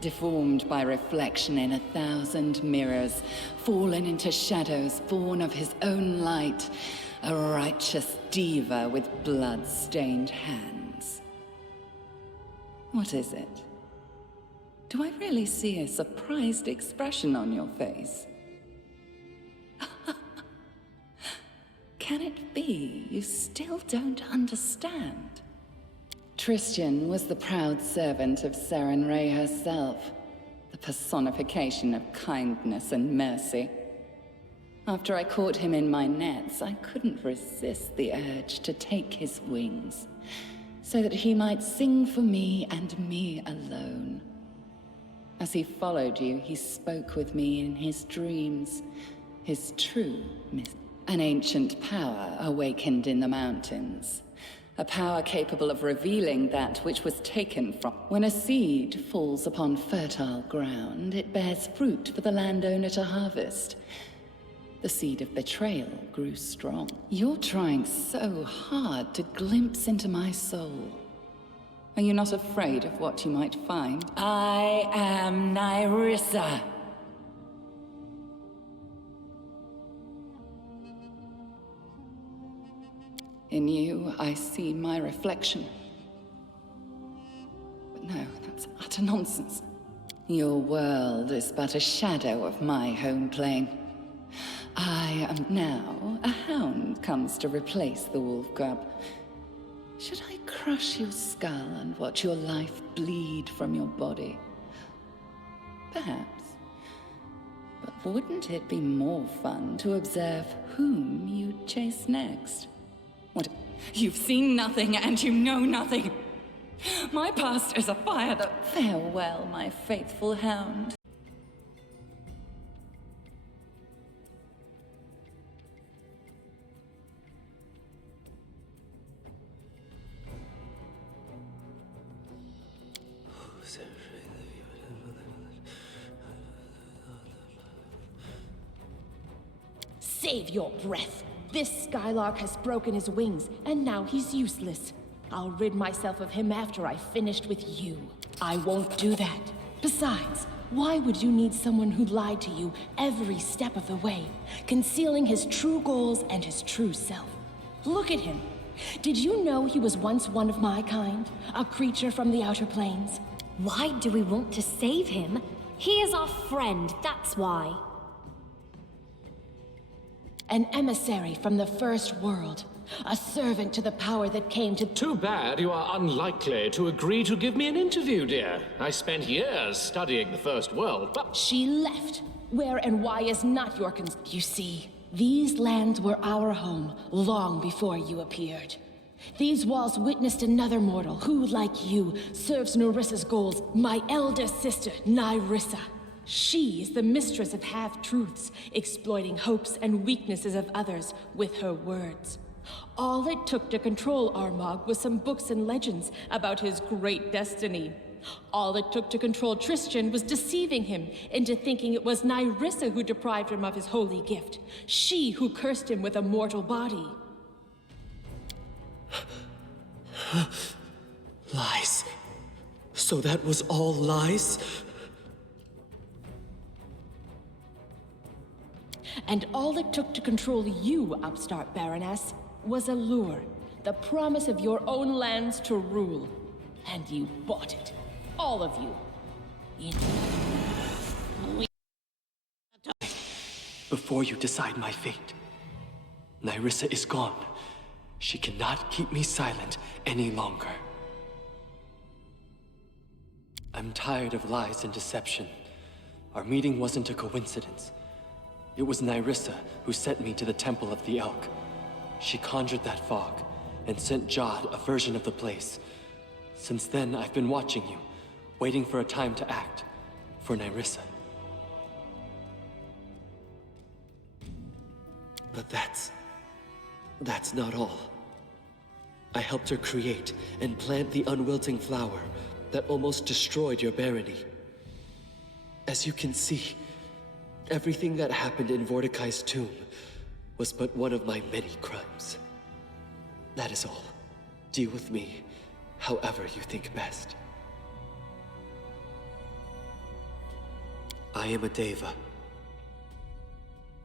deformed by reflection in 1,000 mirrors, fallen into shadows born of his own light, a righteous diva with blood-stained hands. What is it? Do I really see a surprised expression on your face? Can it be you still don't understand? Tristan was the proud servant of Sarenrae herself, the personification of kindness and mercy. After I caught him in my nets, I couldn't resist the urge to take his wings, so that he might sing for me and me alone. As he followed you, he spoke with me in his dreams, his true myth. An ancient power awakened in the mountains. A power capable of revealing that which was taken from. When a seed falls upon fertile ground, it bears fruit for the landowner to harvest. The seed of betrayal grew strong. You're trying so hard to glimpse into my soul. Are you not afraid of what you might find? I am Nyrissa. In you, I see my reflection. But no, that's utter nonsense. Your world is but a shadow of my home plane. I am now a hound comes to replace the wolf cub. Should I crush your skull and watch your life bleed from your body? Perhaps. But wouldn't it be more fun to observe whom you chase next? What? You've seen nothing and you know nothing. My past is a fire that... Farewell, my faithful hound. Save your breath. This Skylark has broken his wings, and now he's useless. I'll rid myself of him after I've finished with you. I won't do that. Besides, why would you need someone who lied to you every step of the way, concealing his true goals and his true self? Look at him. Did you know he was once one of my kind? A creature from the outer planes? Why do we want to save him? He is our friend, that's why. An emissary from the First World. A servant to the power that came to... Too bad you are unlikely to agree to give me an interview, dear. I spent years studying the First World, but... She left. Where and why is not your You see, these lands were our home long before you appeared. These walls witnessed another mortal who, like you, serves Nerissa's goals. My eldest sister, Nyrissa. She is the mistress of half-truths, exploiting hopes and weaknesses of others with her words. All it took to control Armagh was some books and legends about his great destiny. All it took to control Tristan was deceiving him into thinking it was Nyrissa who deprived him of his holy gift. She who cursed him with a mortal body. Lies. So that was all lies? And all it took to control you, upstart Baroness, was a lure. The promise of your own lands to rule. And you bought it. All of you. Before you decide my fate, Nyrissa is gone. She cannot keep me silent any longer. I'm tired of lies and deception. Our meeting wasn't a coincidence. It was Nyrissa who sent me to the Temple of the Elk. She conjured that fog, and sent Jod a version of the place. Since then, I've been watching you, waiting for a time to act, for Nyrissa. But that's not all. I helped her create and plant the unwilting flower that almost destroyed your barony. As you can see, everything that happened in Mordecai's tomb was but one of my many crimes. That is all. Deal with me however you think best. I am a Deva.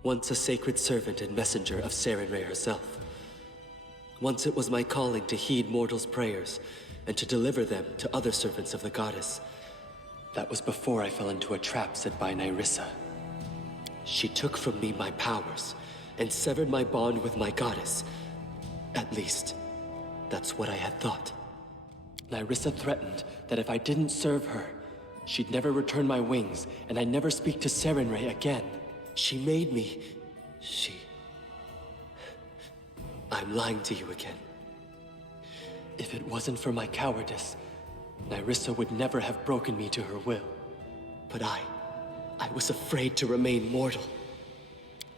Once a sacred servant and messenger of Sarenrae herself. Once it was my calling to heed mortals' prayers and to deliver them to other servants of the goddess. That was before I fell into a trap set by Nyrissa. She took from me my powers and severed my bond with my goddess. At least, that's what I had thought. Nyrissa threatened that if I didn't serve her, she'd never return my wings and I'd never speak to Sarenrae again. She made me... I'm lying to you again. If it wasn't for my cowardice, Nyrissa would never have broken me to her will. But I was afraid to remain mortal.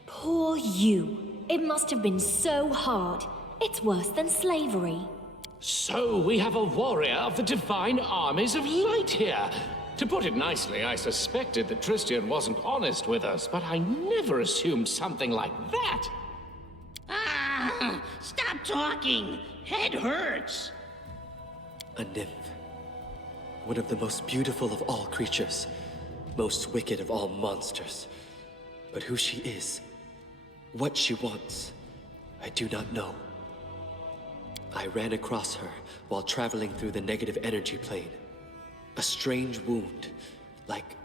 Poor you. It must have been so hard. It's worse than slavery. So we have a warrior of the divine armies of light here. To put it nicely, I suspected that Tristan wasn't honest with us, but I never assumed something like that. Ah! Stop talking! Head hurts! A nymph. One of the most beautiful of all creatures. Most wicked of all monsters. But who she is, what she wants, I do not know. I ran across her while traveling through the negative energy plane. A strange wound, like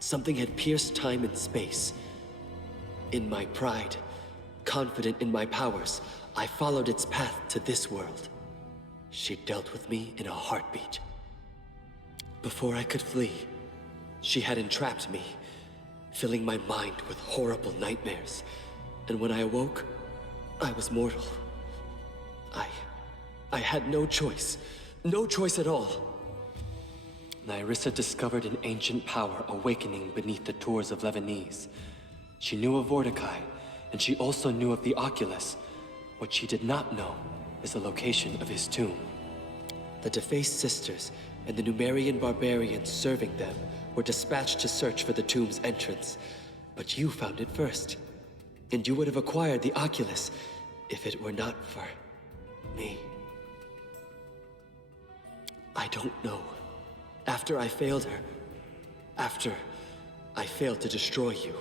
something had pierced time and space. In my pride, confident in my powers, I followed its path to this world. She dealt with me in a heartbeat. Before I could flee, she had entrapped me, filling my mind with horrible nightmares. And when I awoke, I was mortal. I had no choice. No choice at all. Nyrissa discovered an ancient power awakening beneath the tours of Lebanese. She knew of Vorticai, and she also knew of the Oculus. What she did not know is the location of his tomb. The defaced sisters and the Numerian barbarians serving them were dispatched to search for the tomb's entrance. But you found it first. And you would have acquired the Oculus if it were not for me. I don't know. After I failed her, after I failed to destroy you,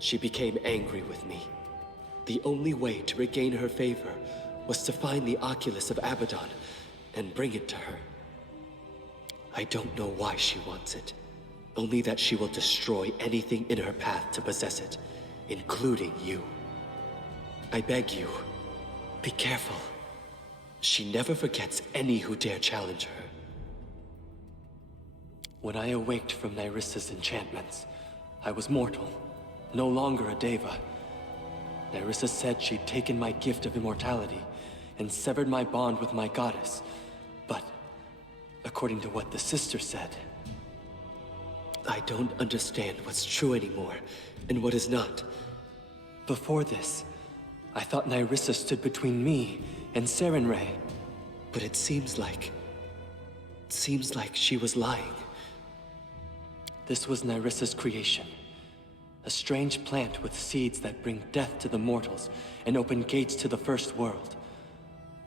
she became angry with me. The only way to regain her favor was to find the Oculus of Abaddon and bring it to her. I don't know why she wants it, only that she will destroy anything in her path to possess it, including you. I beg you, be careful. She never forgets any who dare challenge her. When I awaked from Nyrissa's enchantments, I was mortal, no longer a Deva. Nyrissa said she'd taken my gift of immortality and severed my bond with my goddess. But, according to what the sister said, I don't understand what's true anymore and what is not. Before this, I thought Nyrissa stood between me and Sarenrae. But it seems like she was lying. This was Nyrissa's creation. A strange plant with seeds that bring death to the mortals and open gates to the first world.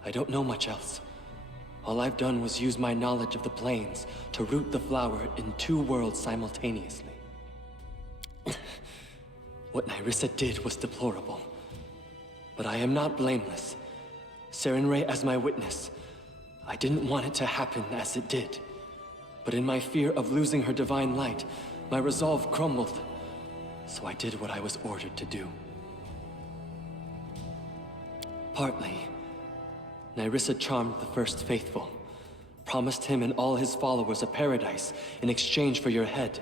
I don't know much else. All I've done was use my knowledge of the planes to root the flower in two worlds simultaneously. What Nyrissa did was deplorable. But I am not blameless. Sarenrae as my witness. I didn't want it to happen as it did. But in my fear of losing her divine light, my resolve crumbled. So I did what I was ordered to do. Partly, Nyrissa charmed the first faithful, promised him and all his followers a paradise in exchange for your head.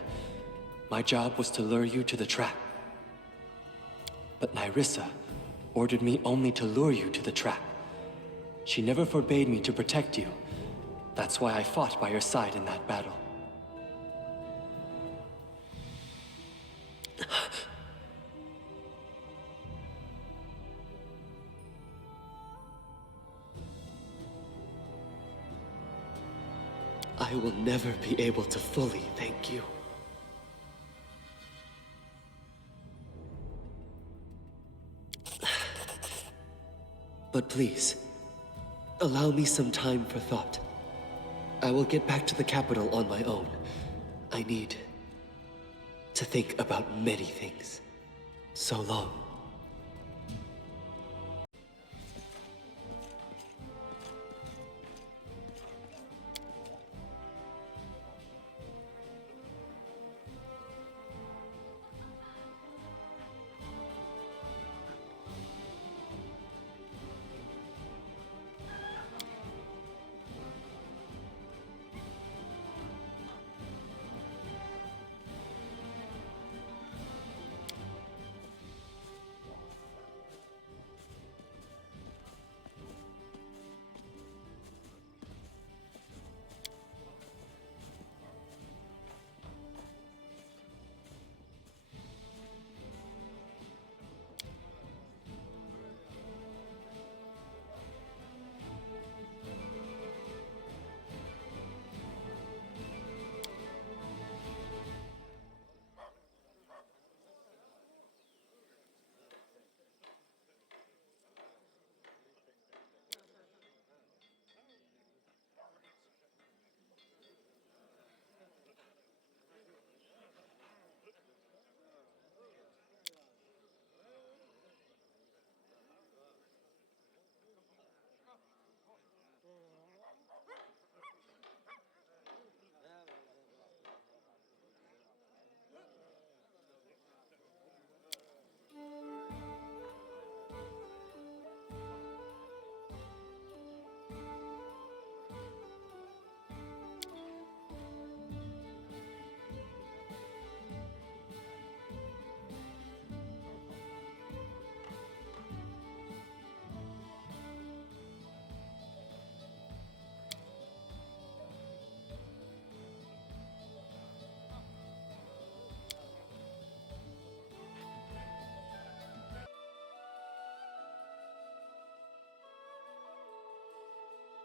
My job was to lure you to the trap. But Nyrissa ordered me only to lure you to the trap. She never forbade me to protect you. That's why I fought by your side in that battle. I will never be able to fully thank you. But please, allow me some time for thought. I will get back to the capital on my own. I need to think about many things. So long.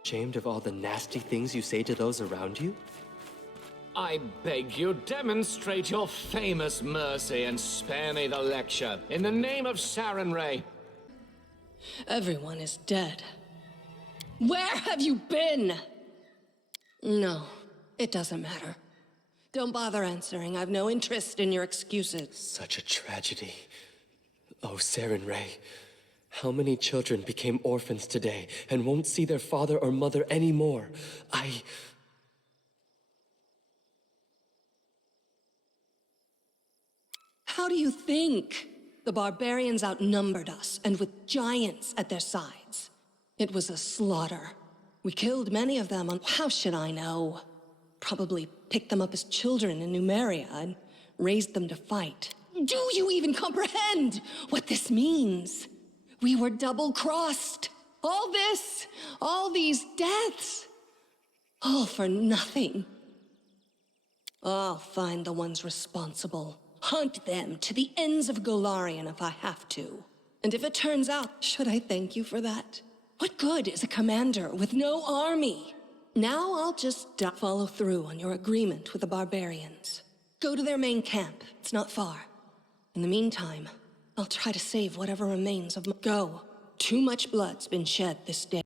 Ashamed of all the nasty things you say to those around you? I beg you, demonstrate your famous mercy and spare me the lecture. In the name of Sarenrae. Everyone is dead. Where have you been? No, it doesn't matter. Don't bother answering. I've no interest in your excuses. Such a tragedy. Oh, Sarenrae. How many children became orphans today and won't see their father or mother anymore? How do you think? The barbarians outnumbered us, and with giants at their sides. It was a slaughter. We killed many of them on... How should I know? Probably picked them up as children in Numeria and raised them to fight. Do you even comprehend what this means? We were double-crossed. All this, all these deaths, all for nothing. I'll find the ones responsible. Hunt them to the ends of Golarion if I have to. And if it turns out, should I thank you for that? What good is a commander with no army? Now I'll just follow through on your agreement with the barbarians. Go to their main camp. It's not far. In the meantime, I'll try to save whatever remains of my... Go. Too much blood's been shed this day.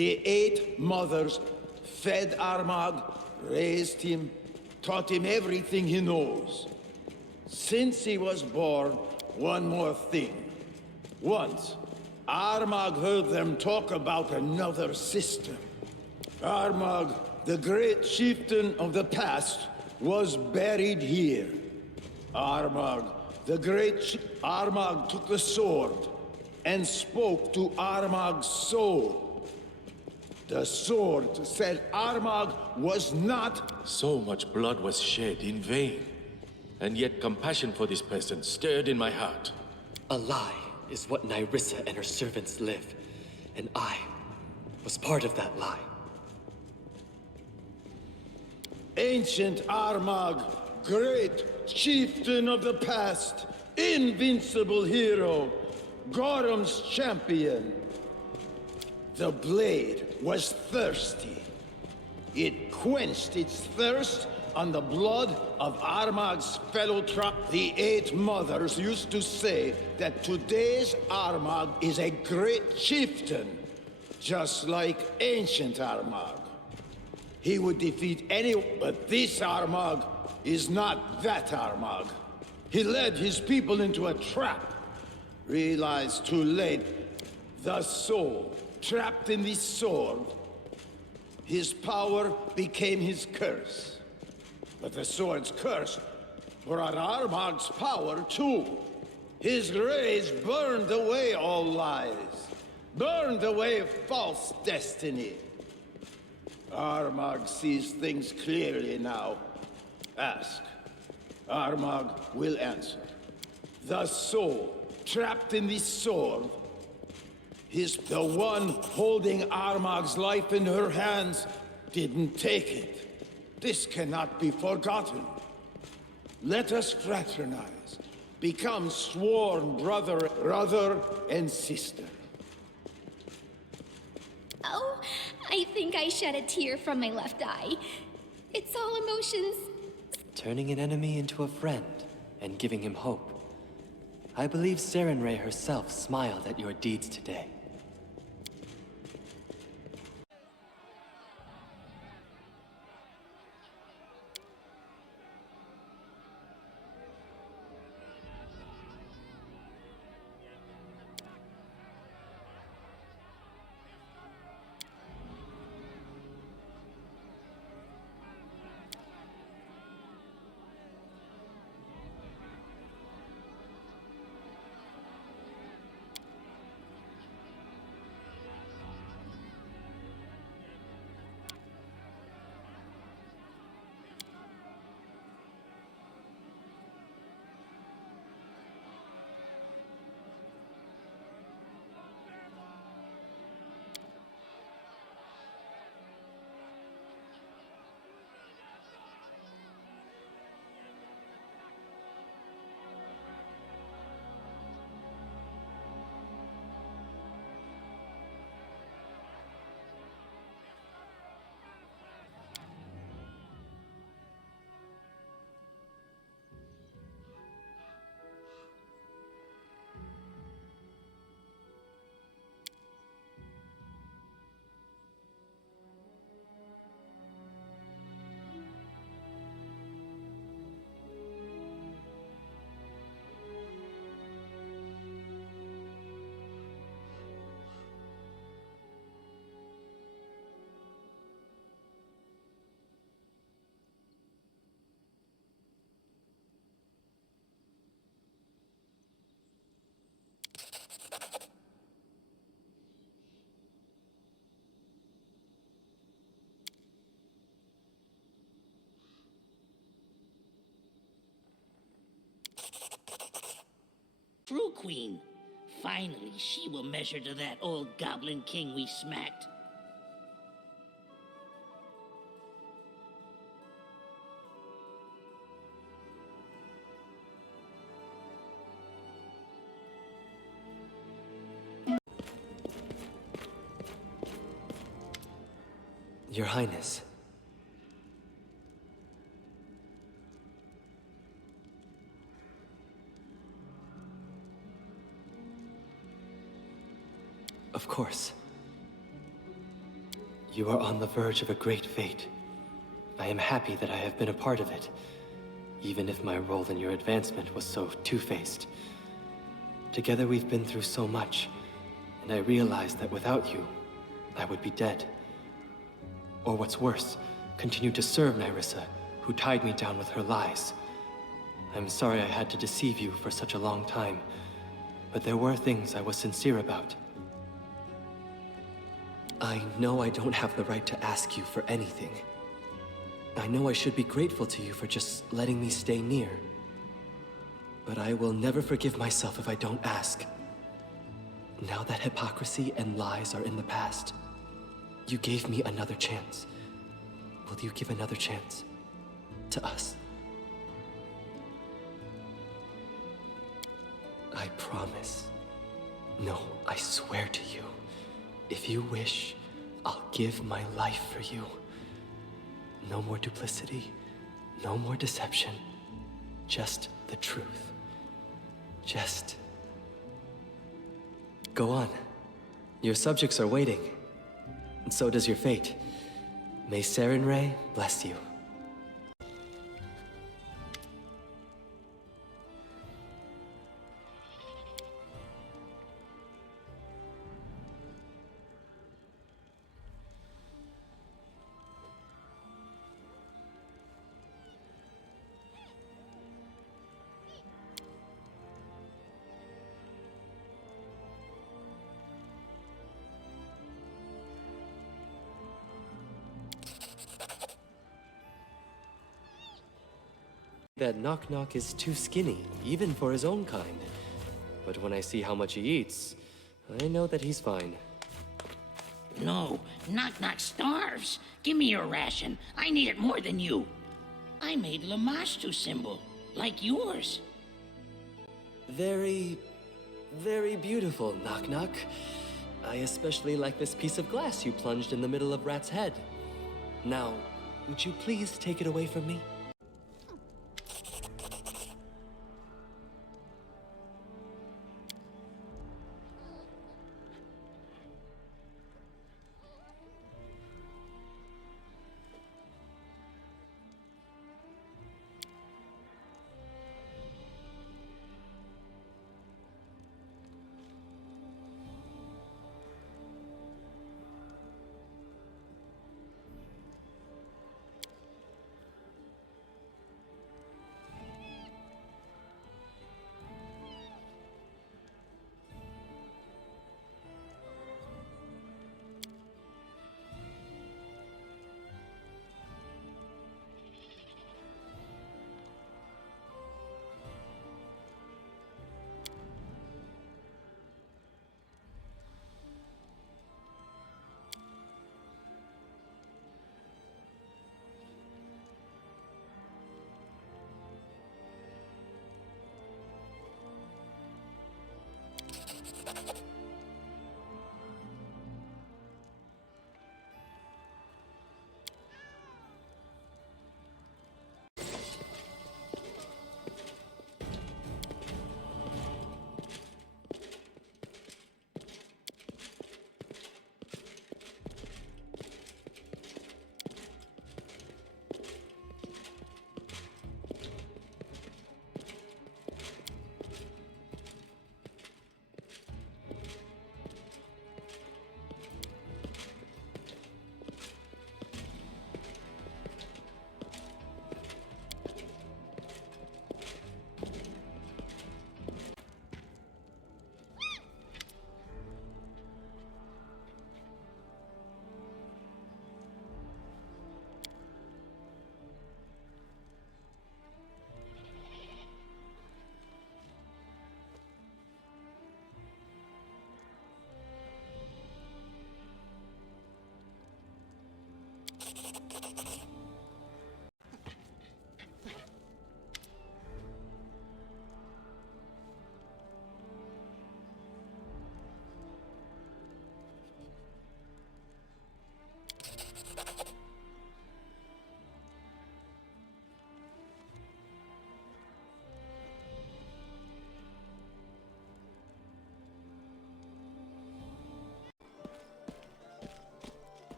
The 8 mothers fed Armagh, raised him, taught him everything he knows. Since he was born, one more thing. Once, Armagh heard them talk about another system. Armagh, the great chieftain of the past, was buried here. Armagh took the sword and spoke to Armagh's soul. The sword said Armagh was not... So much blood was shed in vain. And yet compassion for this person stirred in my heart. A lie is what Nyrissa and her servants live. And I was part of that lie. Ancient Armagh, great chieftain of the past, invincible hero, Gorham's champion. The blade was thirsty. It quenched its thirst on the blood of Armagh's fellow tribe. The 8 mothers used to say that today's Armagh is a great chieftain, just like ancient Armagh. He would defeat anyone, but this Armagh is not that Armagh. He led his people into a trap. Realized too late, the soul, trapped in this sword, his power became his curse. But the sword's curse brought Armagh's power too. His rays burned away all lies, burned away false destiny. Armagh sees things clearly now. Ask. Armagh will answer. The soul, trapped in this sword, is the one holding Armagh's life in her hands, didn't take it. This cannot be forgotten. Let us fraternize, become sworn brother and sister. Oh, I think I shed a tear from my left eye. It's all emotions. Turning an enemy into a friend and giving him hope. I believe Sarenrae herself smiled at your deeds today. True Queen. Finally, she will measure to that old goblin king we smacked. Your Highness. Of course. You are on the verge of a great fate. I am happy that I have been a part of it, even if my role in your advancement was so two-faced. Together we've been through so much, and I realized that without you, I would be dead. Or what's worse, continue to serve Nyrissa, who tied me down with her lies. I'm sorry I had to deceive you for such a long time, but there were things I was sincere about. I know I don't have the right to ask you for anything. I know I should be grateful to you for just letting me stay near. But I will never forgive myself if I don't ask. Now that hypocrisy and lies are in the past, you gave me another chance. Will you give another chance to us? I promise. No, I swear to you. If you wish, I'll give my life for you. No more duplicity, no more deception. Just the truth. Just... Go on. Your subjects are waiting. And so does your fate. May Sarenrae bless you. That Knock-Knock is too skinny, even for his own kind. But when I see how much he eats, I know that he's fine. No, Knock-Knock starves. Give me your ration. I need it more than you. I made Lamastu symbol, like yours. Very beautiful, Knock-Knock. I especially like this piece of glass you plunged in the middle of Rat's head. Now, would you please take it away from me?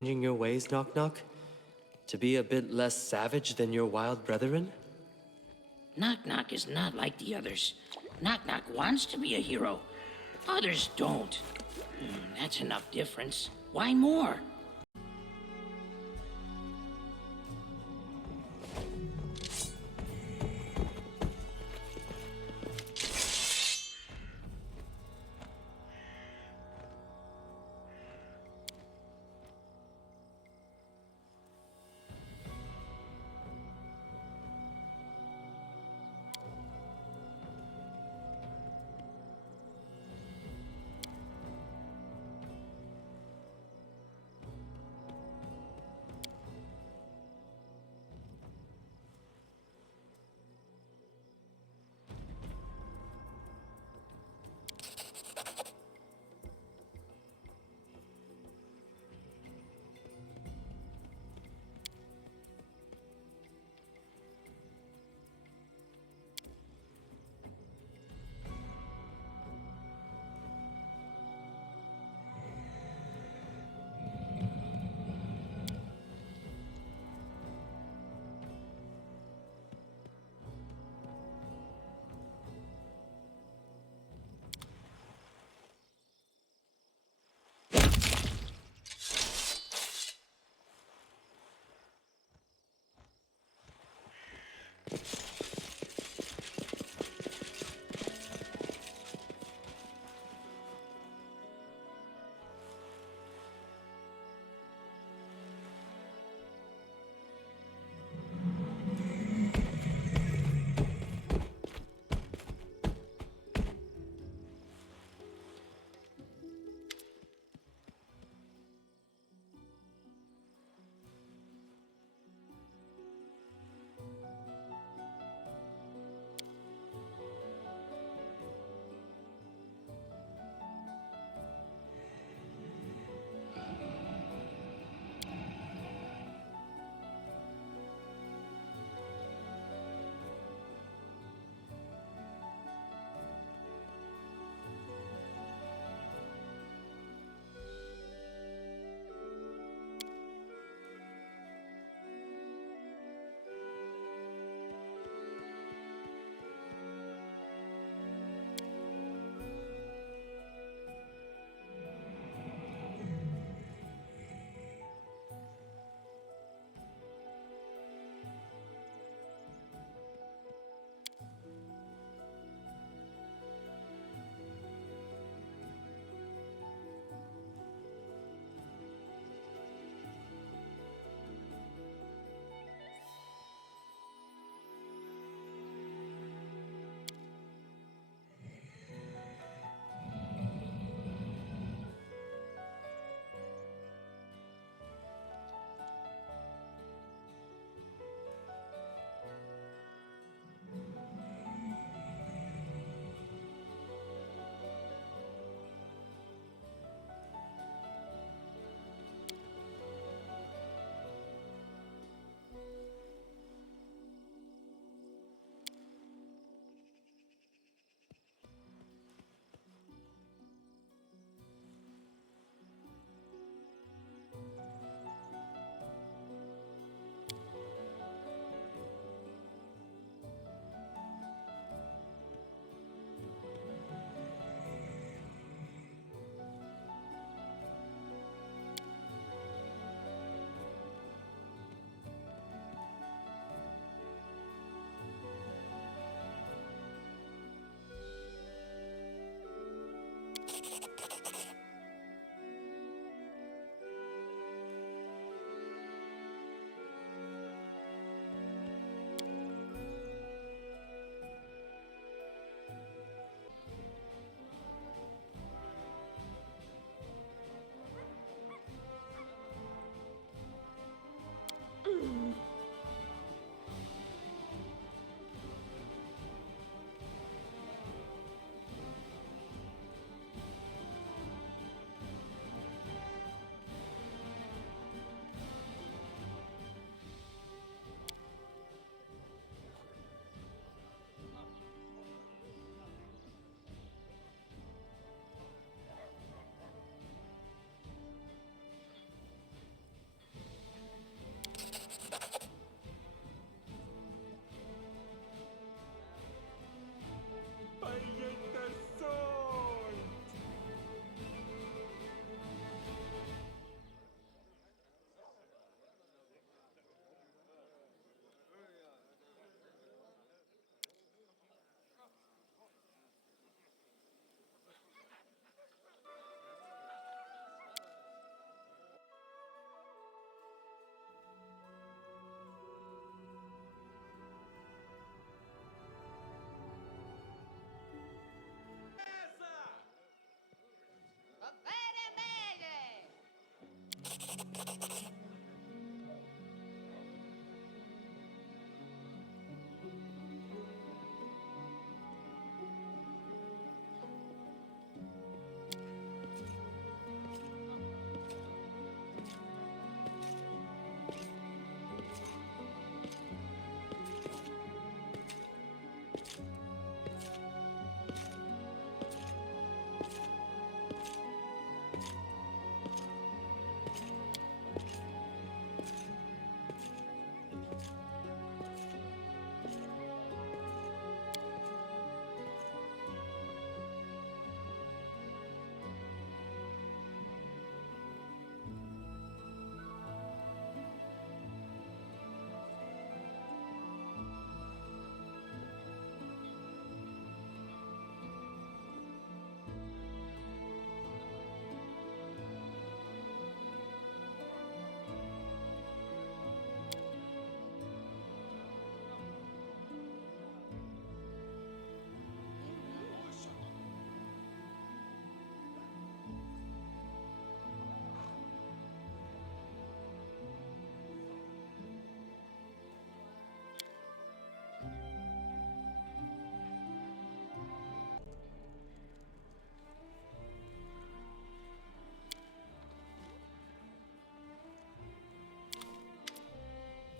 Changing your ways, Knock Knock? To be a bit less savage than your wild brethren? Knock Knock is not like the others. Knock Knock wants to be a hero. Others don't. That's enough difference. Why more?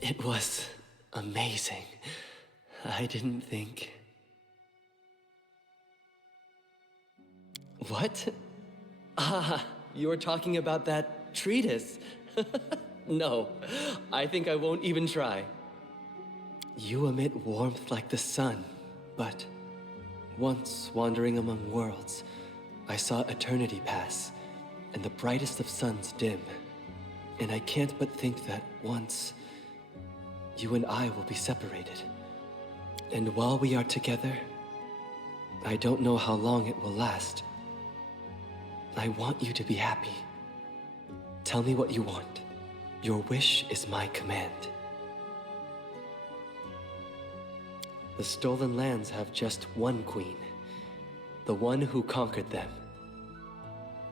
It was amazing. I didn't think... What? Ah, you're talking about that treatise. No, I think I won't even try. You emit warmth like the sun, but once wandering among worlds, I saw eternity pass, and the brightest of suns dim. And I can't but think that once, you and I will be separated. And while we are together, I don't know how long it will last. I want you to be happy. Tell me what you want. Your wish is my command. The stolen lands have just one queen, the one who conquered them.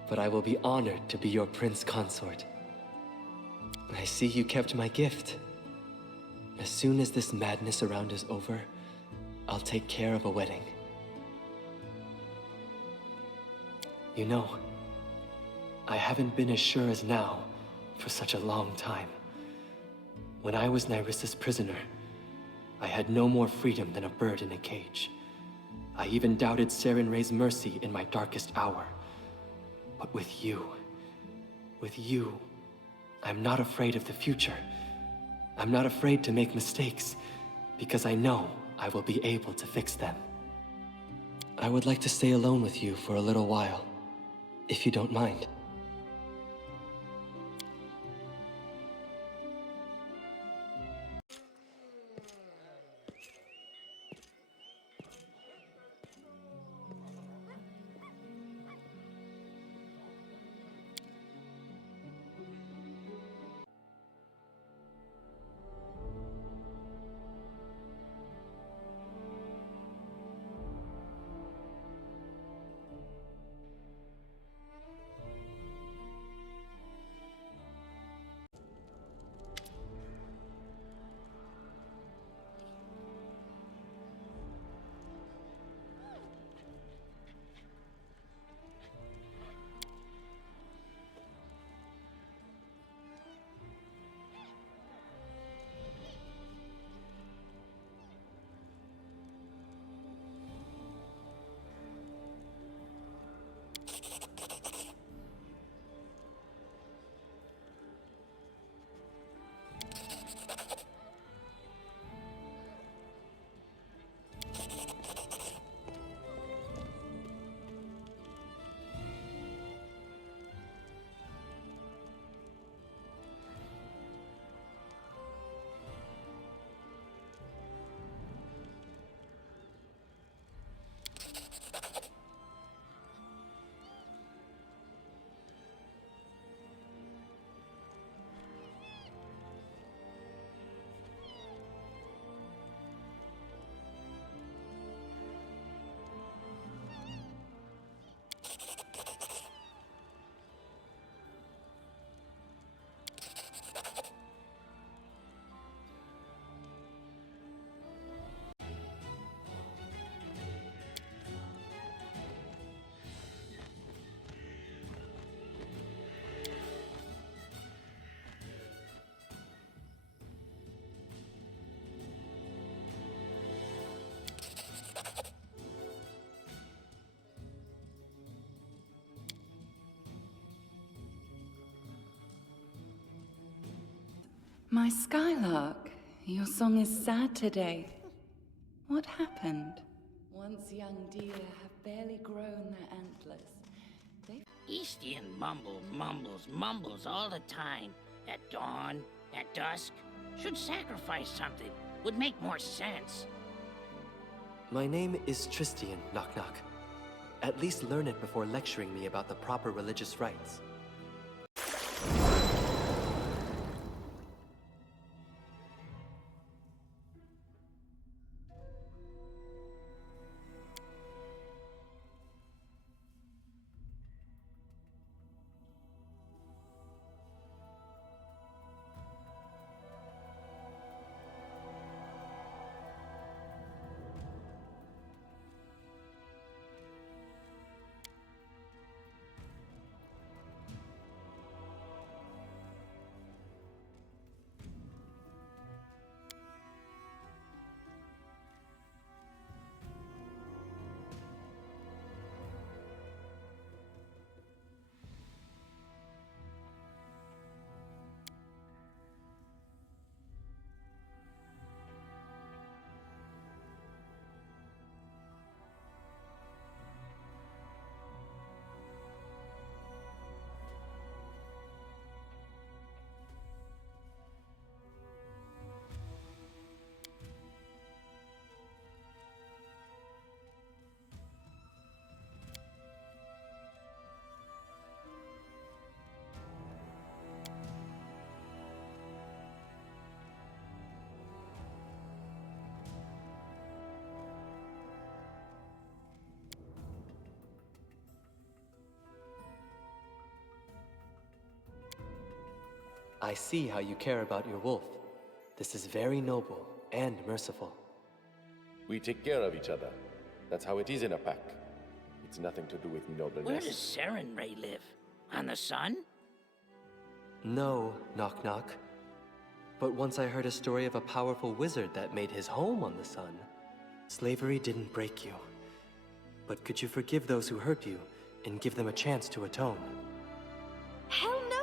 But I will be honored to be your prince consort. I see you kept my gift. As soon as this madness around is over, I'll take care of a wedding. You know, I haven't been as sure as now for such a long time. When I was Nyrissa's prisoner, I had no more freedom than a bird in a cage. I even doubted Sarenrae's mercy in my darkest hour. But with you, I'm not afraid of the future. I'm not afraid to make mistakes, because I know I will be able to fix them. I would like to stay alone with you for a little while, if you don't mind. My Skylark, your song is sad today. What happened? Once young deer have barely grown their antlers. Eastian mumbles all the time. At dawn, at dusk. Should sacrifice something. Would make more sense. My name is Tristan, knock knock. At least learn it before lecturing me about the proper religious rites. I see how you care about your wolf. This is very noble and merciful. We take care of each other. That's how it is in a pack. It's nothing to do with nobleness. Where does Sarenrae live? On the sun? No, knock knock. But once I heard a story of a powerful wizard that made his home on the sun. Slavery didn't break you. But could you forgive those who hurt you and give them a chance to atone? Hell no!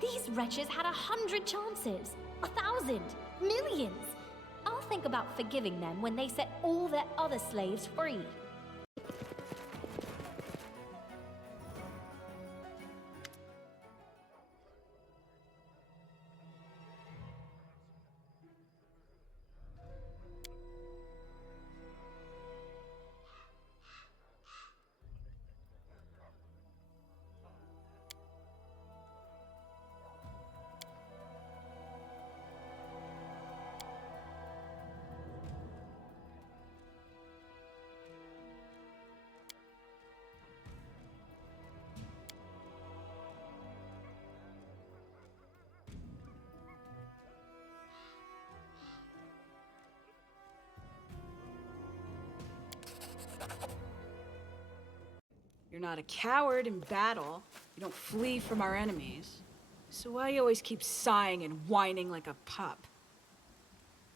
These wretches had 100 chances. 1,000. Millions. I'll think about forgiving them when they set all their other slaves free. You're not a coward in battle. You don't flee from our enemies. So why you always keep sighing and whining like a pup?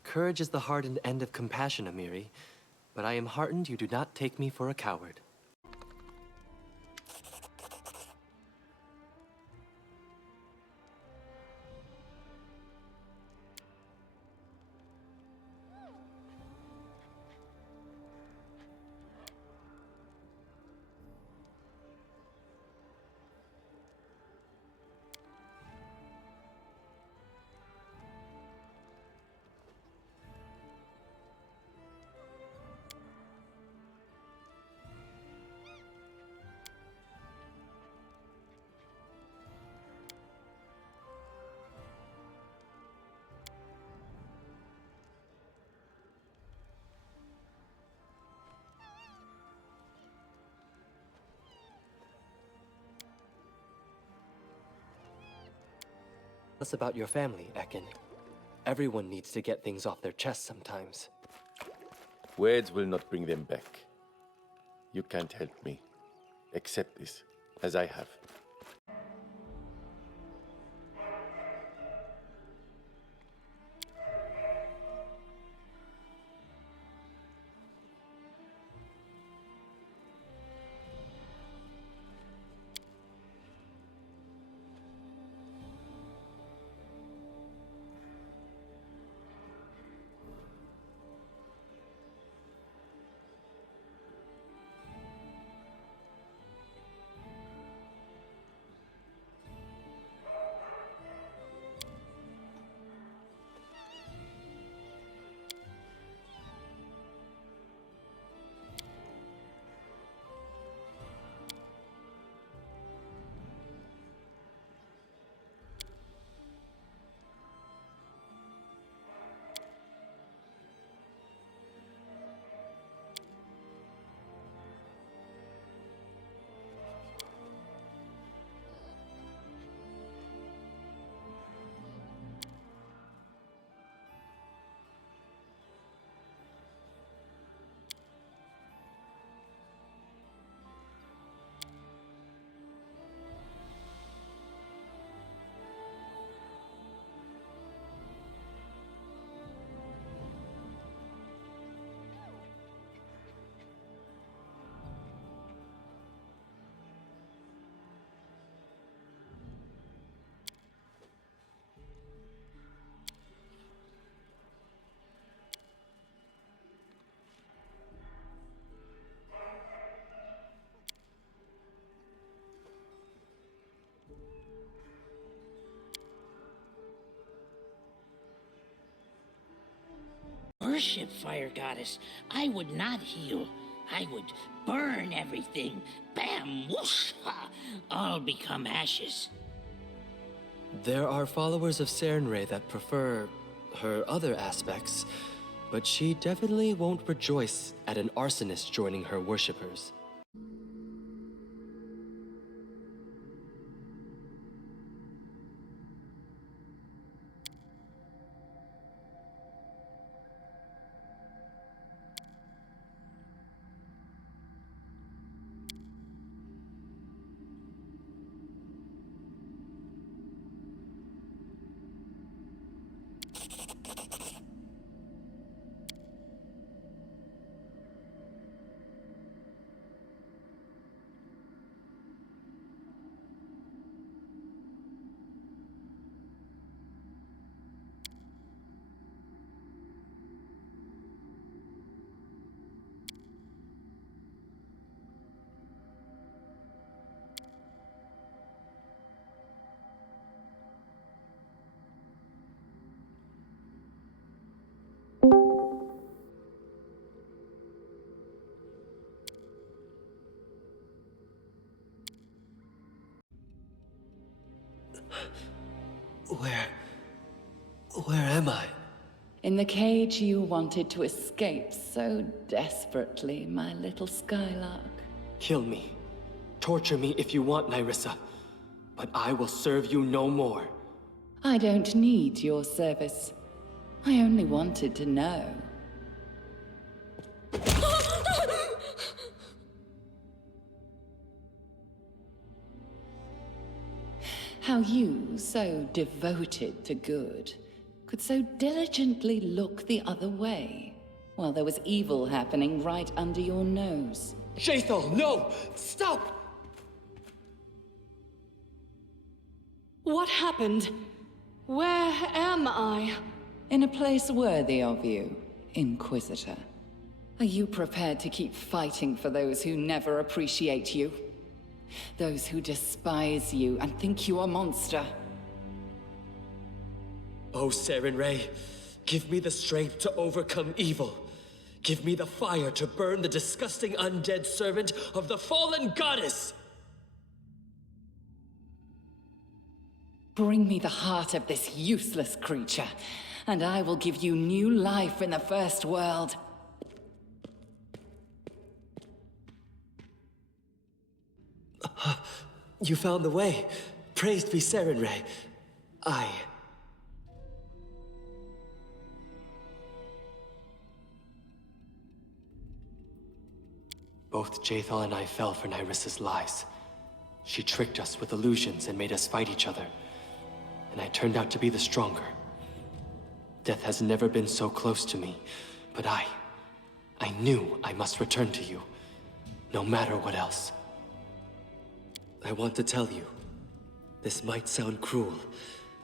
Courage is the hardened end of compassion, Amiri. But I am heartened you do not take me for a coward. Us about your family, Ekin. Everyone needs to get things off their chest sometimes. Words will not bring them back. You can't help me. Accept this, as I have. worship Fire Goddess, I would not heal. I would burn everything. Bam! Whoosh! Ha! All become ashes. There are followers of Sarenrae that prefer her other aspects, but she definitely won't rejoice at an arsonist joining her worshippers. Where am I? In the cage you wanted to escape so desperately, my little Skylark. Kill me. Torture me if you want, Nyrissa. But I will serve you no more. I don't need your service. I only wanted to know. How you, so devoted to good, could so diligently look the other way, while there was evil happening right under your nose. Jaethal, no! Stop! What happened? Where am I? In a place worthy of you, Inquisitor. Are you prepared to keep fighting for those who never appreciate you? Those who despise you and think you a monster? Oh, Sarenrae, give me the strength to overcome evil. Give me the fire to burn the disgusting undead servant of the fallen goddess! Bring me the heart of this useless creature, and I will give you new life in the First World. You found the way. Praised be Sarenrae. Both Jaethal and I fell for Nyrissa's lies. She tricked us with illusions and made us fight each other. And I turned out to be the stronger. Death has never been so close to me, but I knew I must return to you, no matter what else. I want to tell you, this might sound cruel,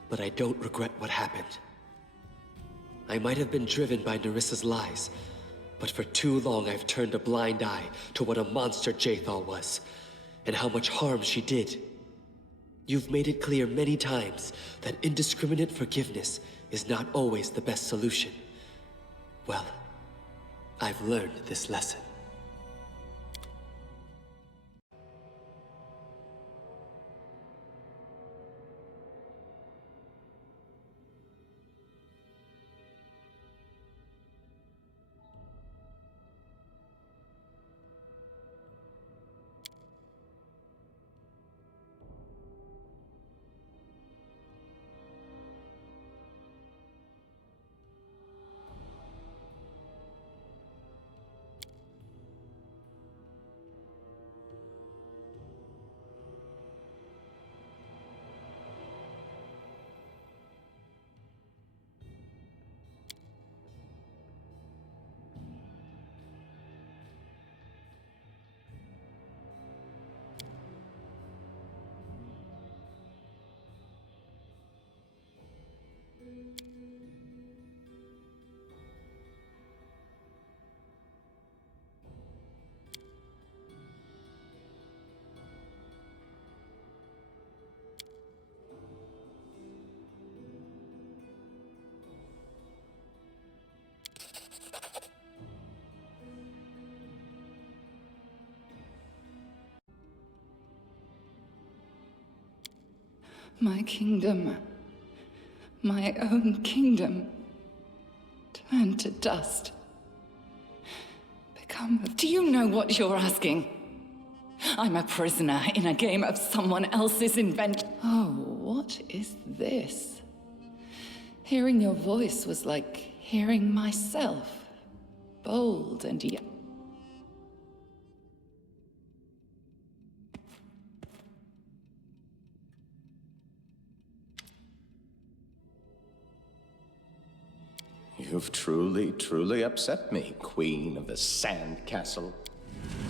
but I don't regret what happened. I might have been driven by Nyrissa's lies, but for too long I've turned a blind eye to what a monster Jaethal was, and how much harm she did. You've made it clear many times that indiscriminate forgiveness is not always the best solution. Well, I've learned this lesson. My kingdom, my own kingdom, turned to dust. Do you know what you're asking? I'm a prisoner in a game of someone else's invention. Oh, what is this? Hearing your voice was like hearing myself. Bold and young. You've truly upset me, Queen of the Sand Castle.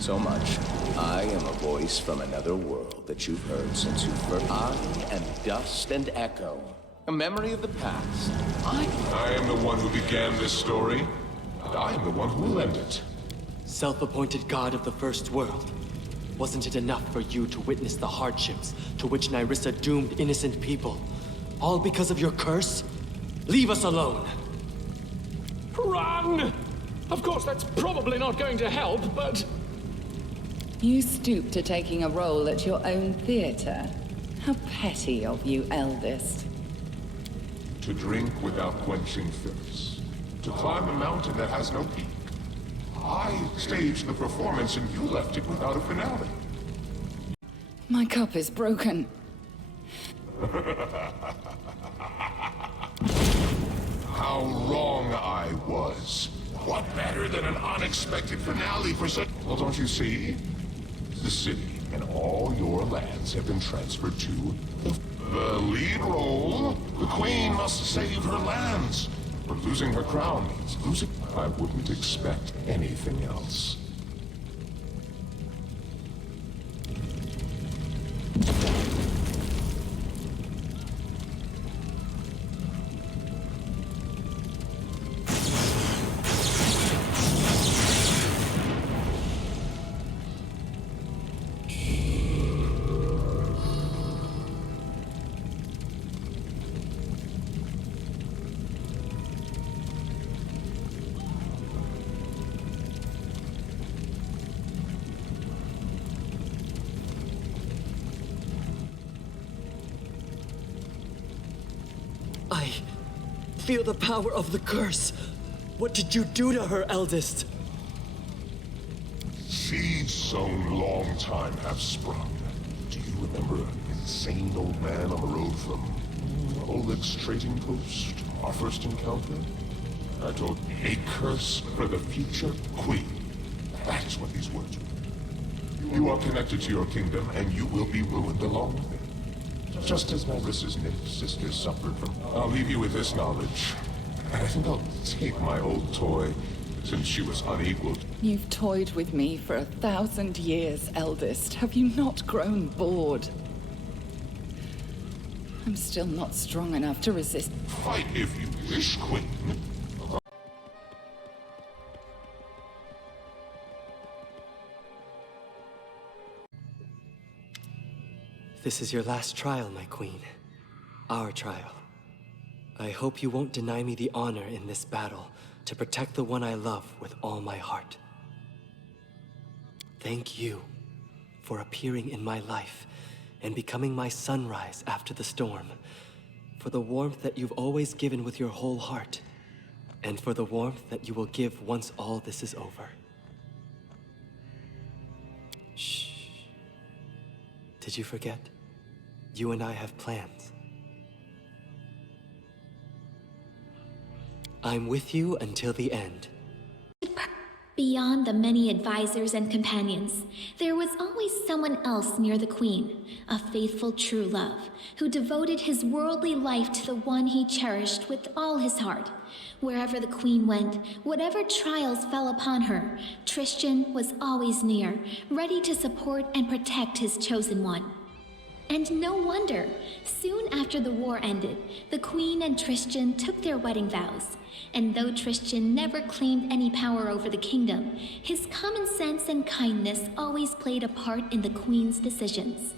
So much, I am a voice from another world that you've heard since you first. I am dust and echo, a memory of the past. I am the one who began this story, and I am the one who will end it. Self-appointed god of the first world. Wasn't it enough for you to witness the hardships to which Nyrissa doomed innocent people? All because of your curse? Leave us alone! Run! Of course, that's probably not going to help, but... You stoop to taking a role at your own theater. How petty of you, eldest. To drink without quenching thirst. To climb a mountain that has no peak. I staged the performance and you left it without a finale. My cup is broken. How wrong I was. What better than an unexpected finale for such... Well, don't you see? The city and all your lands have been transferred to the lead role. The queen must save her lands. But losing her crown means losing... I wouldn't expect anything else. I feel the power of the curse. What did you do to her, eldest? Seeds sown long time have sprung. Do you remember an insane old man on the road from Oleg's trading post? Our first encounter? I told a curse for the future queen. That's what these words were. You are connected to your kingdom, and you will be ruined along with it. Just as Nyrissa's nymph sister suffered from... I'll leave you with this knowledge. I think I'll take my old toy, since she was unequaled. You've toyed with me for 1,000 years, eldest. Have you not grown bored? I'm still not strong enough to resist. Fight if you wish, Queen. This is your last trial, my queen. Our trial. I hope you won't deny me the honor in this battle to protect the one I love with all my heart. Thank you for appearing in my life and becoming my sunrise after the storm, for the warmth that you've always given with your whole heart, and for the warmth that you will give once all this is over. Shh. Did you forget? You and I have plans. I'm with you until the end. Beyond the many advisors and companions, there was always someone else near the Queen, a faithful true love, who devoted his worldly life to the one he cherished with all his heart. Wherever the Queen went, whatever trials fell upon her, Tristan was always near, ready to support and protect his chosen one. And no wonder, soon after the war ended, the Queen and Tristan took their wedding vows. And though Tristan never claimed any power over the kingdom, his common sense and kindness always played a part in the Queen's decisions.